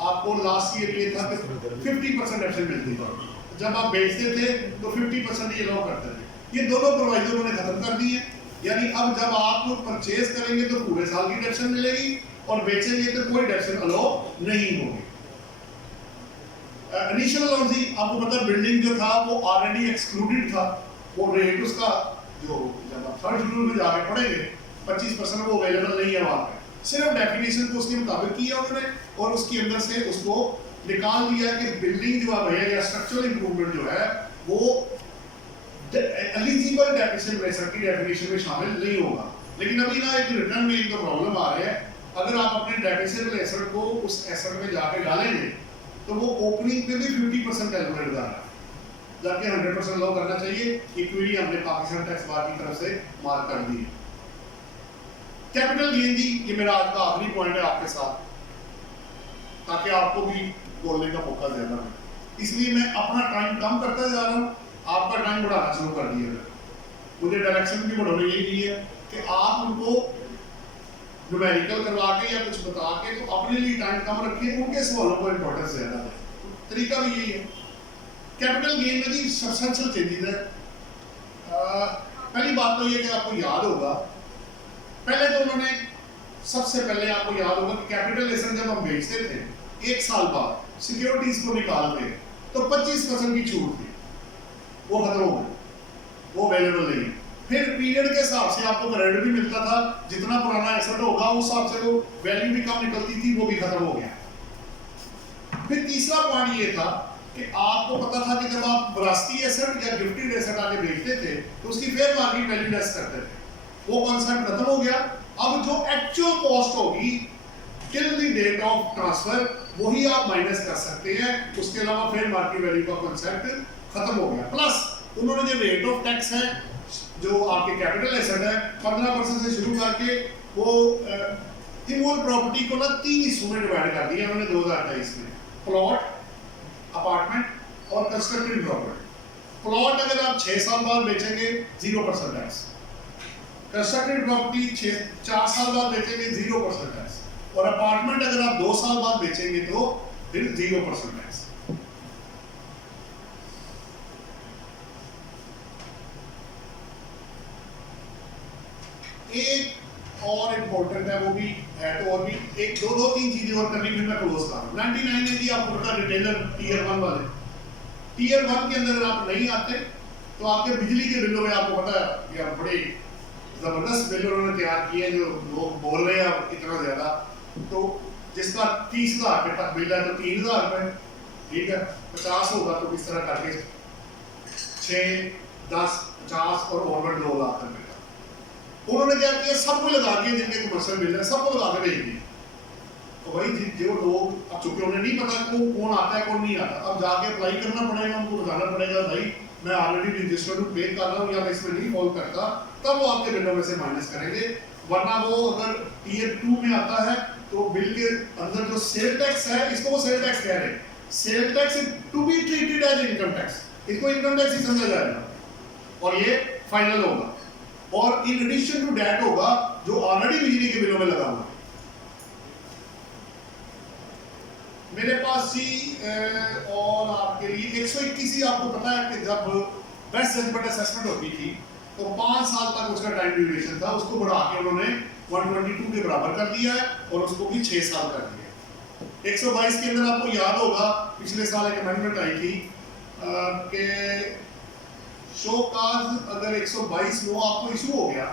आपको लास्ट ईयर ये था कि 50% एक्शन मिलती थी। जब आप बेचते थे तो 50% ये लॉ करते थे। ये दोनों प्रोवाइडर उन्होंने खत्म कर दिए। यानी अब जब आप परचेज करेंगे तो पूरे साल की डेप्शन मिलेगी और बेचेंगे तो कोई डेप्शन अलो नहीं होगी। इनिशियल लोन जी आपको पता है, बिल्डिंग जो था वो ऑलरेडी एक्सक्लूडेड था। वो रेट उसका जो जब आप थर्ड शेड्यूल में जाके पढ़ेंगे 25% वो अवेलेबल नहीं है वहाँ पे। सिर्फ डेफिनेशन को उसके मुताबिक किया उन्होंने और उसके अंदर से उसको निकाल दिया कि बिल्डिंग जो है या स्ट्रक्चरल इंप्रूवमेंट जो है वो एलिजिबल डेप्रिसिएशन की डेफिनेशन में शामिल नहीं होगा। लेकिन अभी ना एक रिटर्न में एक तो प्रॉब्लम आ रही है। अगर आप अपने डेप्रिसिएबल एसेट को उस एसेट में जाके डालेंगे तो वो ओपनिंग पे भी 50% कैलकुलेट कर रहा है, जाके 100% लो करना चाहिए। इक्विटी हमने पाकिस्तान टैक्स बार की तरफ से मार्क कर दी है। कैपिटल गेन जी, ये मेरा आज का आखिरी पॉइंट है आपके साथ, ताकि आपको भी बोलने का मौका ज्यादा है। इसलिए मैं अपना टाइम कम करता जा रहा हूँ, आपका टाइम बढ़ाना शुरू कर दिया है। मुझे डायरेक्शन भी बढ़ाने यही दी है कि आप उनको न्यूमेरिकल करवा के या कुछ बता के तो अपने लिए टाइम कम रखिए, उनके सवालों को इंपॉर्टेंस ज्यादा है। तरीका भी यही है। कैपिटल गेन में भी सब्सटेंशियल चेंजेस है। पहली बात तो ये कि आपको याद होगा, पहले तो उन्होंने सबसे पहले आपको याद होगा कि कैपिटल एसेट जब हम बेचते थे 1 साल बाद सिक्योरिटीज को निकाल के तो 25% की छूट थी, वो खत्म हो गई, वो अवेलेबल नहीं है। फिर पीरियड के हिसाब से आपको क्रेडिट भी मिलता था, जितना पुराना एसेट होगा उस हिसाब से वो वैल्यू भी कम निकलती थी, वो भी खत्म हो गया। फिर तीसरा पॉइंट ये था कि आपको पता था कि जब आप विरासती एसेट या गिफ्टेड एसेट आके बेचते थे तो उसकी फेयर मार्केट वैल्यू लेस करते थे, वो कॉन्सेप्ट खत्म हो गया। अब जो एक्चुअल कॉस्ट होगी till the date of transfer वही आप माइनस कर सकते हैं, उसके अलावा फेयर मार्केट वैल्यू का कॉन्सेप्ट खत्म हो गया। प्लस उन्होंने जो रेट ऑफ टैक्स है जो आपके कैपिटल एसेट है 15% से शुरू करके वो इमोल प्रॉपर्टी को ना 3 हिस्सों में डिवाइड कर दिया उन्होंने 2023 में, प्लॉट, अपार्टमेंट और कंस्ट्रक्टेड प्रॉपर्टी। प्लॉट अगर आप 6 साल बाद बेचेंगे 0% टैक्स, कंस्ट्रक्टेड प्रॉपर्टी 4 साल बाद बेचेंगे 0% टैक्स, और अपार्टमेंट अगर आप 2 साल बाद बेचेंगे तो फिर 0% टैक्स। एक और इम्पोर्टेंट है, वो भी है तो और भी एक दो तीन चीजें और करनी, फिर मैं क्लोज कर रहा हूं। 99 है जी आपको पता रिटेलर टीयर 1 वाले, टीयर 1 के अंदर अगर आप नहीं आते तो आपके बिजली के बिलों में आपको पता है या बड़े जबरदस्त बिल उन्होंने तैयार किए जो लोग बोल रहे हैं इतना ज्यादा। तो जिसका 30,000 रुपये तक बिल है तो 3,000 रुपये, ठीक है, 50 होगा तो किस तरह करके 6, 10, 50 और ओवर 2 लाख रुपए। उन्होंने क्या किया, सबको लगा दिया जिनके कमर्शियल बिल है सबको लगा के भेज दिए। तो भाई जो लोग अब चूंकि उन्हें नहीं पता कौन आता है कौन नहीं आता, अब जाके अप्लाई करना पड़ेगा, उनको बताना पड़ेगा भाई मैं ऑलरेडी रजिस्टर्ड हूँ, पे कर रहा हूँ या मैं इसमें नहीं फॉल करता, तब वो आपके बिलों में से माइनस करेंगे। वरना वो अगर टीयर 2 में आता है तो बिल के अंदर जो सेल टैक्स है, इसको वो सेल टैक्स कह रहे हैं, sale tax to be treated as income tax, इसको इनकम टैक्स ही समझा जाएगा और ये फाइनल होगा। और इन एडिशन टू दैट होगा जो ऑलरेडी बिजली के बिलों में लगा हुआ है। मेरे पास ही और आपके लिए 121 ही आपको पता है कि जब बेस्ट जजमेंट असेसमेंट होती थी तो 5 साल तक उसका टाइम ड्यूरेशन था, उसको बढ़ा के उन्होंने 122 के बराबर कर दिया है और उसको भी 6 साल कर दिया। 122 के अंदर आपको याद होगा पिछले साल एक अमेंडमेंट आई थी कि शो काज अगर 122 नो आपको इशू हो गया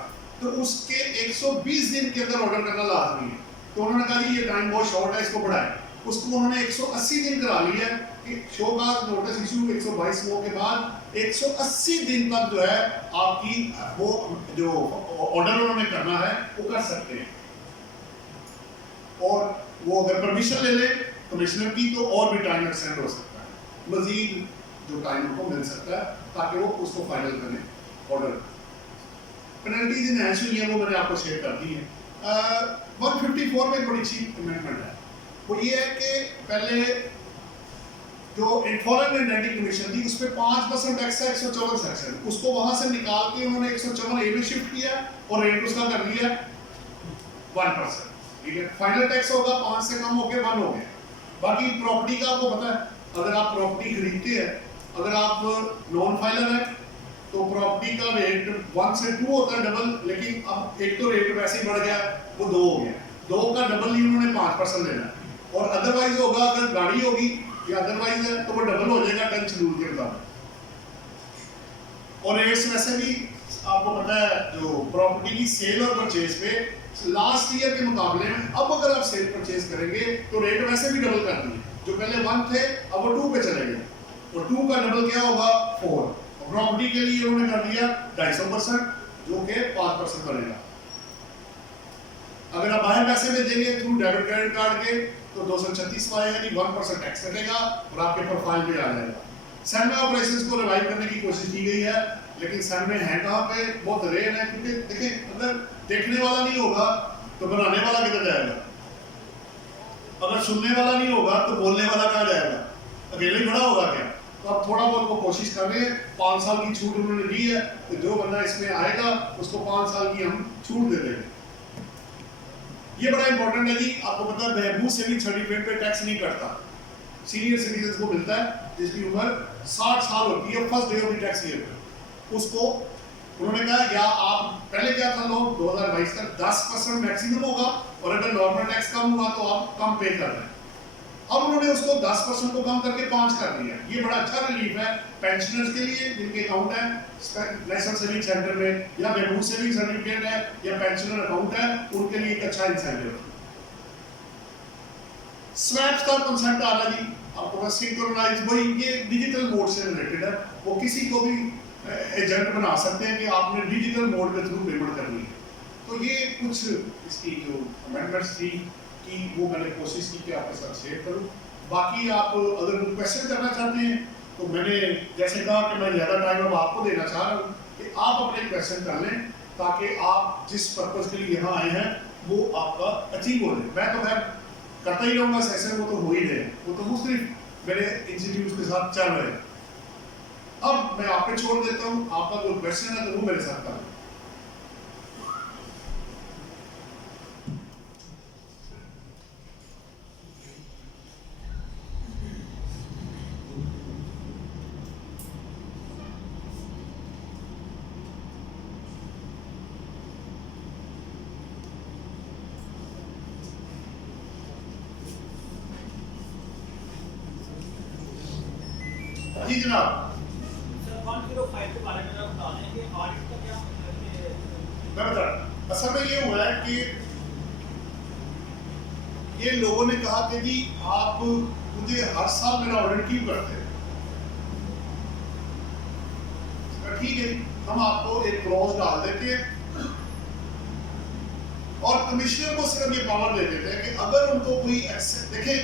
तो उसके 120 दिन के अंदर ऑर्डर करना लाजमी है। तो उन्होंने कहा जी ये टाइम बहुत शॉर्ट है, इसको बढ़ाएं। उसको उन्होंने 180 दिन करा लिया है कि show cause notice issue 122 no के बाद 180 दिन तक जो है आपकी वो जो ऑर्डर उन्होंने करना है वो कर सकते हैं। और वो अगर परमिशन ले ले कमिश्नर की तो और भी टाइम एक्सटेंड हो सकता है, मजीद जो टाइम उनको मिल सकता है ताकि वो उसको फाइनल करें ऑर्डर। पेनल्टीज इनहैंस हुई है वो मैंने आपको शेयर कर दी है। 154 में बड़ी अच्छी अमेंडमेंट है, वो ये है कि पहले जो फॉरेन इडेंटिटी कमीशन थी उस पर 5% टैक्स है 154 सेक्शन, उसको वहां से निकाल के उन्होंने 154 ए में शिफ्ट किया और रेट उसका कर लिया 1%। ठीक है, फाइनल टैक्स होगा 5 से कम हो गया 1 हो गया। बाकी प्रॉपर्टी का आपको पता है, अगर आप प्रॉपर्टी खरीदते हैं, अगर आप नॉन फाइलर है तो प्रॉपर्टी का रेट 1 से 2 होता है डबल, लेकिन अब एक तो रेट वैसे ही बढ़ गया वो 2 हो गया, 2 का डबल ही उन्होंने 5% लेना है। और अदरवाइज होगा अगर गाड़ी होगी या अदरवाइज है तो वो डबल हो जाएगा टन शेड्यूल के मुताबिक। और रेट्स वैसे भी आपको पता है जो प्रॉपर्टी की सेल और परचेज पे लास्ट ईयर के मुकाबले में अब अगर आप सेल परचेज करेंगे तो रेट वैसे भी डबल कर दिए, जो पहले 1 थे अब वो 2 पे चले गए, और 2 का डबल क्या होगा 4। प्रॉपर्टी के लिए उन्होंने कर दिया 250% जो कि 5% बनेगा। अगर आप बाहर पैसे भेजेंगे थ्रू डेबिट क्रेडिट कार्ड के तो 236 वाले यानी 1% टैक्स कटेगा और आपके प्रोफाइल पे आ जाएगा। सैम में ऑपरेशंस को रिवाइव करने की कोशिश की गई है, लेकिन सैम में है कहाँ पे, बहुत रेयर है, क्योंकि देखें अगर देखने वाला नहीं होगा तो बनाने वाला किधर जाएगा, अगर सुनने वाला नहीं होगा तो बोलने वाला कहाँ जाएगा, अकेले खड़ा होगा क्या। तो अब थोड़ा बहुत वो कोशिश कर रहे हैं, 5 साल की छूट उन्होंने दी है, तो जो बंदा इसमें आएगा उसको 5 साल की हम छूट दे देंगे। ये बड़ा इंपॉर्टेंट है जी, आपको पता है बहबूद सेविंग सर्टिफिकेट पे टैक्स नहीं कटता, सीनियर सिटीजन को मिलता है जिसकी उम्र 60 साल होती है first day of the tax year पे। उसको उन्होंने कहा या आप पहले क्या था लोग 2022 तक 10% मैक्सिमम होगा और अगर नॉर्मल टैक्स कम हुआ तो आप कम पे कर रहे हैं। अब उन्होंने उसको 10% को कम करके 5 कर दिया। ये बड़ा अच्छा रिलीफ है पेंशनर्स के लिए जिनके अकाउंट है नेशनल सेविंग सेंटर में या बहबूद सेविंग सर्टिफिकेट है या पेंशनर अकाउंट है, उनके लिए एक अच्छा इंसेंटिव। स्वैप्स का कांसेप्ट आ रहा जी, आपको बस सिंक्रोनाइज वही ये डिजिटल मोड से रिलेटेड है, वो किसी को भी एजेंट बना सकते हैं कि आपने डिजिटल मोड के थ्रू पेमेंट करनी है। तो ये कुछ इसकी जो अमेंडमेंट्स थी कि वो मैंने कोशिश की कि आपके साथ शेयर करूं। बाकी आप अगर कोई क्वेश्चन करना चाहते हैं तो मैंने जैसे कहा कि मैं ज़्यादा टाइम अब आपको देना चाह रहा हूँ कि आप अपने क्वेश्चन कर लें ताकि आप जिस पर्पज़ के लिए यहाँ आए हैं वो आपका अचीव हो जाए। मैं तो खैर करता ही रहूँगा सेशन, वो तो हो ही रहे, वो तो मुख्तलिफ मेरे इंस्टीट्यूट के साथ चल रहे हैं। अब मैं आप पे छोड़ देता हूँ, आपका कोई क्वेश्चन है तो वो मेरे साथ करें। जी जनाब, सर 105 के बारे में बता दें कि ऑडिट का क्या मतलब है? मैं बता असल में ये हुआ है कि ये लोगों ने कहा कि जी आप मुझे हर साल मेरा ऑडिट क्यों करते हैं। ठीक है, हम आपको एक क्लॉज डाल देते हैं और कमिश्नर को सिर्फ ये पावर दे देते हैं कि अगर उनको कोई देखें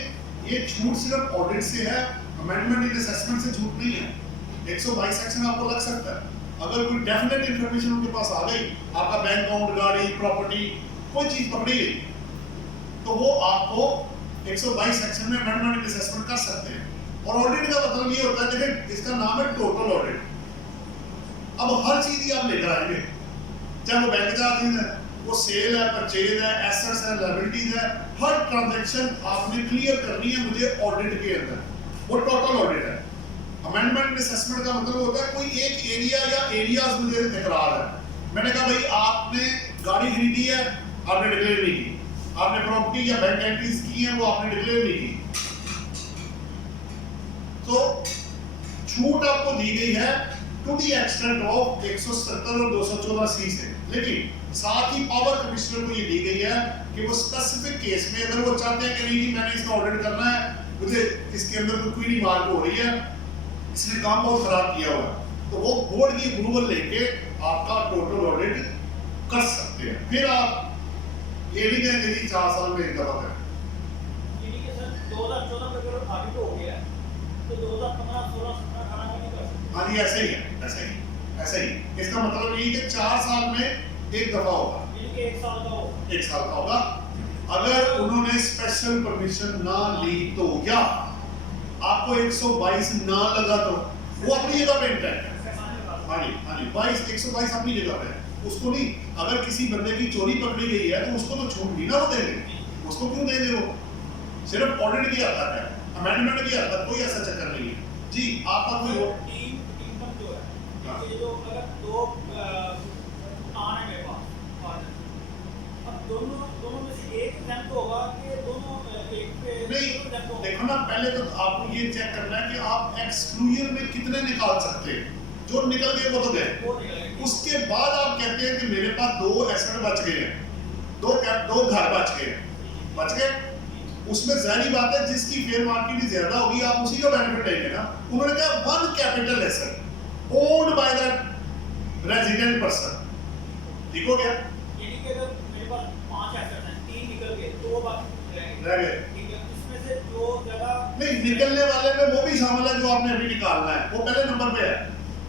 ये छूट सिर्फ ऑडिट से है, अमेंडमेंट इन असेसमेंट से छूट नहीं है। 122 सेक्शन आपको लग सकता है, अगर कोई डेफिनेट इंफॉर्मेशन उनके पास आ गई, आपका बैंक अकाउंट, गाड़ी, प्रॉपर्टी, कोई चीज पकड़ी गई, तो वो आपको 122 सेक्शन में अमेंडमेंट इन असेसमेंट कर सकते हैं। और ऑडिट का मतलब ये होता है कि इसका नाम है टोटल ऑडिट। अब हर चीज ही आप लेकर आएंगे, चाहे वो बैंक चार्जेस है, वो सेल है, परचेज है, एसेट्स है, लायबिलिटीज है, हर ट्रांजैक्शन आपने क्लियर करनी है मुझे ऑडिट के अंदर, वो टोटल ऑडिट है। अमेंडमेंट असेसमेंट का मतलब होता है कोई एक एरिया या एरियाज मुझे इकरार है, मैंने कहा भाई आपने गाड़ी खरीदी है, आपने डिक्लेयर नहीं की, आपने प्रॉपर्टी या बैंक एंट्रीज की है वो आपने डिक्लेयर नहीं की, तो छूट आपको दी गई है टू दी एक्सटेंट ऑफ 170 और 214C से। लेकिन साथ ही पावर कमिश्नर को ये दी गई है कि वो स्पेसिफिक केस में अगर वो चाहते हैं कि नहीं जी मैंने इसका ऑडिट करना है, मुझे इसके अंदर कोई क्वेरी मार्क हो रही है, इसने काम बहुत खराब किया हुआ है, तो वो बोर्ड की अप्रूवल लेके आपका टोटल ऑडिट कर सकते हैं। फिर आप ये नहीं कहेंगे जी 4 साल में एक दफा करें। यानी कि सर 2014 में अगर ऑडिट हो गया तो 2015, 16, 17, 18 में नहीं कर सकते। हाँ जी ऐसे ही है, ऐसे ही। इसका मतलब ये कि 4 साल में एक दफा होगा, यानी कि 1 साल का होगा। 1 साल का होगा। अगर उन्होंने स्पेशल परमिशन ना ली तो क्या आपको 122 ना लगा तो वो अपनी जगह पे इंटैक्ट है। हाँ जी 122 अपनी जगह पे है, उसको नहीं। अगर किसी बंदे की चोरी पकड़ी गई है तो उसको तो छूट नहीं ना वो देंगे, उसको क्यों देंगे? वो सिर्फ ऑडिट की हद तक है, अमेंडमेंट की हद तक कोई ऐसा चक्कर नहीं है जी। आपका कोई टीम इनकम जो है, ये जो अगर 2 आने मेरे पास, अब दोनों में से एक एग्जाम तो होगा कि दोनों एक पे नहीं। एग्जाम होगा। देखो ना, पहले तो आपको ये चेक करना है कि आप एक्सक्लूजन में कितने निकाल सकते हैं। जो निकल गए वो तो गए, वो निकलेगा। उसके बाद आप कहते हैं कि मेरे पास 2 एसेट बच गए हैं, 2 घर बच गए। उसमें जाहिर बात है जिसकी फेयर मार्केट ज्यादा होगी आप उसी का बेनिफिट लेंगे ना। उन्होंने कहा 1 capital asset owned by the resident person, ठीक हो गया। यानी कि अगर मेरे पास 5 एसेट हैं, 3 निकल गए, 2 बाकी रह गए। ठीक है, इसमें से जो जगह नहीं, निकलने वाले में वो भी शामिल है जो आपने अभी निकालना है, वो पहले नंबर पे है।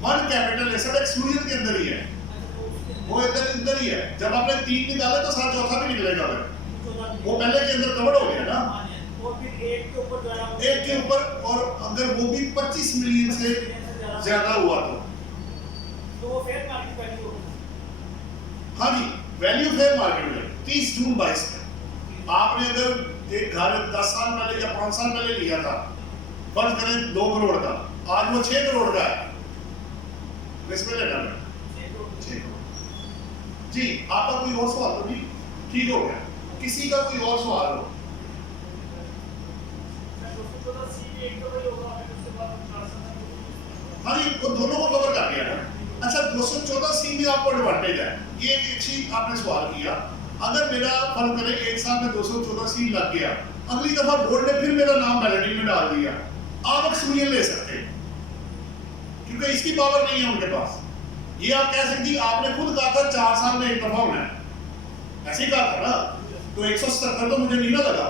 1 कैपिटल एसेट एक्सक्लूजन के अंदर ही है, वो इधर ही है। जब आपने 3 निकाले तो साथ चौथा भी निकलेगा, वो पहले के अंदर कवर हो गया ना। और फिर एक के ऊपर जो है, एक के ऊपर, और अगर वो भी 25 मिलियन से ज्यादा हुआ तो वो फेयर मार्केट वैल्यू होगी। हाँ जी, वैल्यू फेयर मार्केट में 30 जून 22 में आपने अगर एक घर 10 साल पहले या 5 साल पहले लिया था, फर्ज करें 2 करोड़ का, आज वो 6 करोड़ का है, इसमें लेना है 6 करोड़ जी। आपका कोई और सवाल तो नहीं? ठीक हो गया। किसी का कोई और सवाल हो? हाँ जी, वो दोनों को कवर कर दिया ना। अच्छा, 214C में आपको एडवांटेज है, ये एक अच्छी आपने सवाल किया। अगर मेरा फर्क करे 1 साल में 214C लग गया, अगली दफा बोर्ड ने फिर मेरा नाम बैलेटिंग में डाल दिया, आप एक्सक्लूजन ले सकते हैं क्योंकि इसकी पावर नहीं है उनके पास। ये आप कह सकती, आपने खुद कहा था 4 साल में एक दफा होना है, ऐसे ही कहा था ना। तो 177 तो मुझे नहीं ना लगा,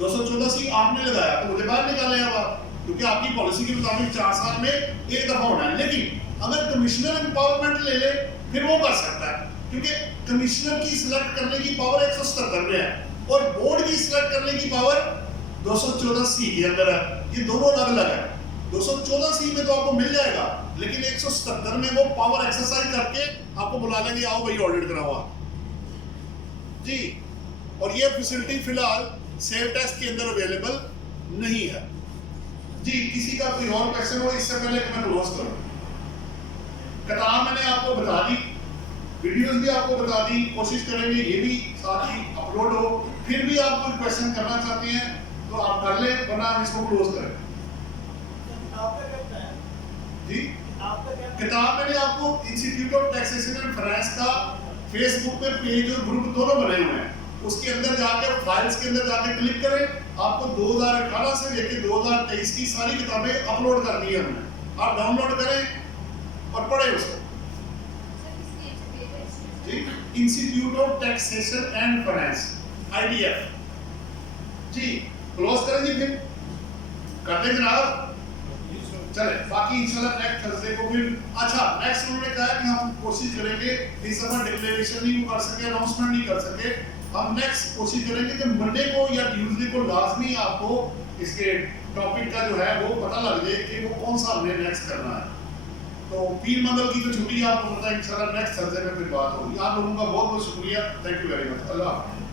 214C आपने लगाया तो मुझे बाहर निकाले आप, क्योंकि आपकी पॉलिसी के मुताबिक 4 साल में एक दफा होना है। लेकिन अगर कमिश्नर एम्पावरमेंट ले ले फिर वो कर सकता है, क्योंकि कमिश्नर की सिलेक्ट करने की पावर 177 में है और बोर्ड की सिलेक्ट करने की पावर 214C के अंदर है। ये दोनों अलग अलग है। 214C में तो आपको मिल जाएगा, लेकिन 177 में वो पावर एक्सरसाइज करके आपको बुला लेंगे, आओ भाई ऑडिट कराओ जी। और ये फैसिलिटी फिलहाल सेल टेस्ट के अंदर अवेलेबल नहीं है जी। किसी का कोई और क्वेश्चन हो इससे पहले कि मैं क्लोज करूं? किताब मैंने आपको बता दी, वीडियोस भी आपको बता दी, कोशिश करेंगे ये भी साथ ही अपलोड हो। फिर भी आप कोई क्वेश्चन करना चाहते हैं तो आप कर लें, वरना हम इसको क्लोज करें जी। किताब मैंने आपको institute of Taxation and finance का फेसबुक पे पेज और ग्रुप दोनों बने हुए हैं, उसके अंदर जाके फाइल्स के अंदर जाके क्लिक करें। आपको 2018 से लेकर 2023 की सारी किताबें अपलोड कर दी है हमने, आप डाउनलोड करें और पढ़ें उसको जी। Institute of Taxation and Finance ITF जी। क्लोज करें जी, फिर कर दें जनाब। चले, बाकी इंशाल्लाह नेक्स्ट थर्सडे को फिर। अच्छा, नेक्स्ट उन्होंने कहा कि हम कोशिश करेंगे, इस दफा डिक्लेरेशन नहीं कर सके, अनाउंसमेंट नहीं कर सके, हम नेक्स्ट कोशिश करेंगे कि मंडे को या ट्यूसडे को लाजमी आपको इसके टॉपिक का जो है वो पता लग जाए कि वो कौन सा हमने नेक्स्ट करना है। तो पीर मंगल की जो छुट्टी है आपको पता है, इंशाल्लाह नेक्स्ट थर्सडे में फिर बात होगी। आप लोगों का बहुत बहुत शुक्रिया, थैंक यू वेरी मच। अल्लाह हाफ़िज़।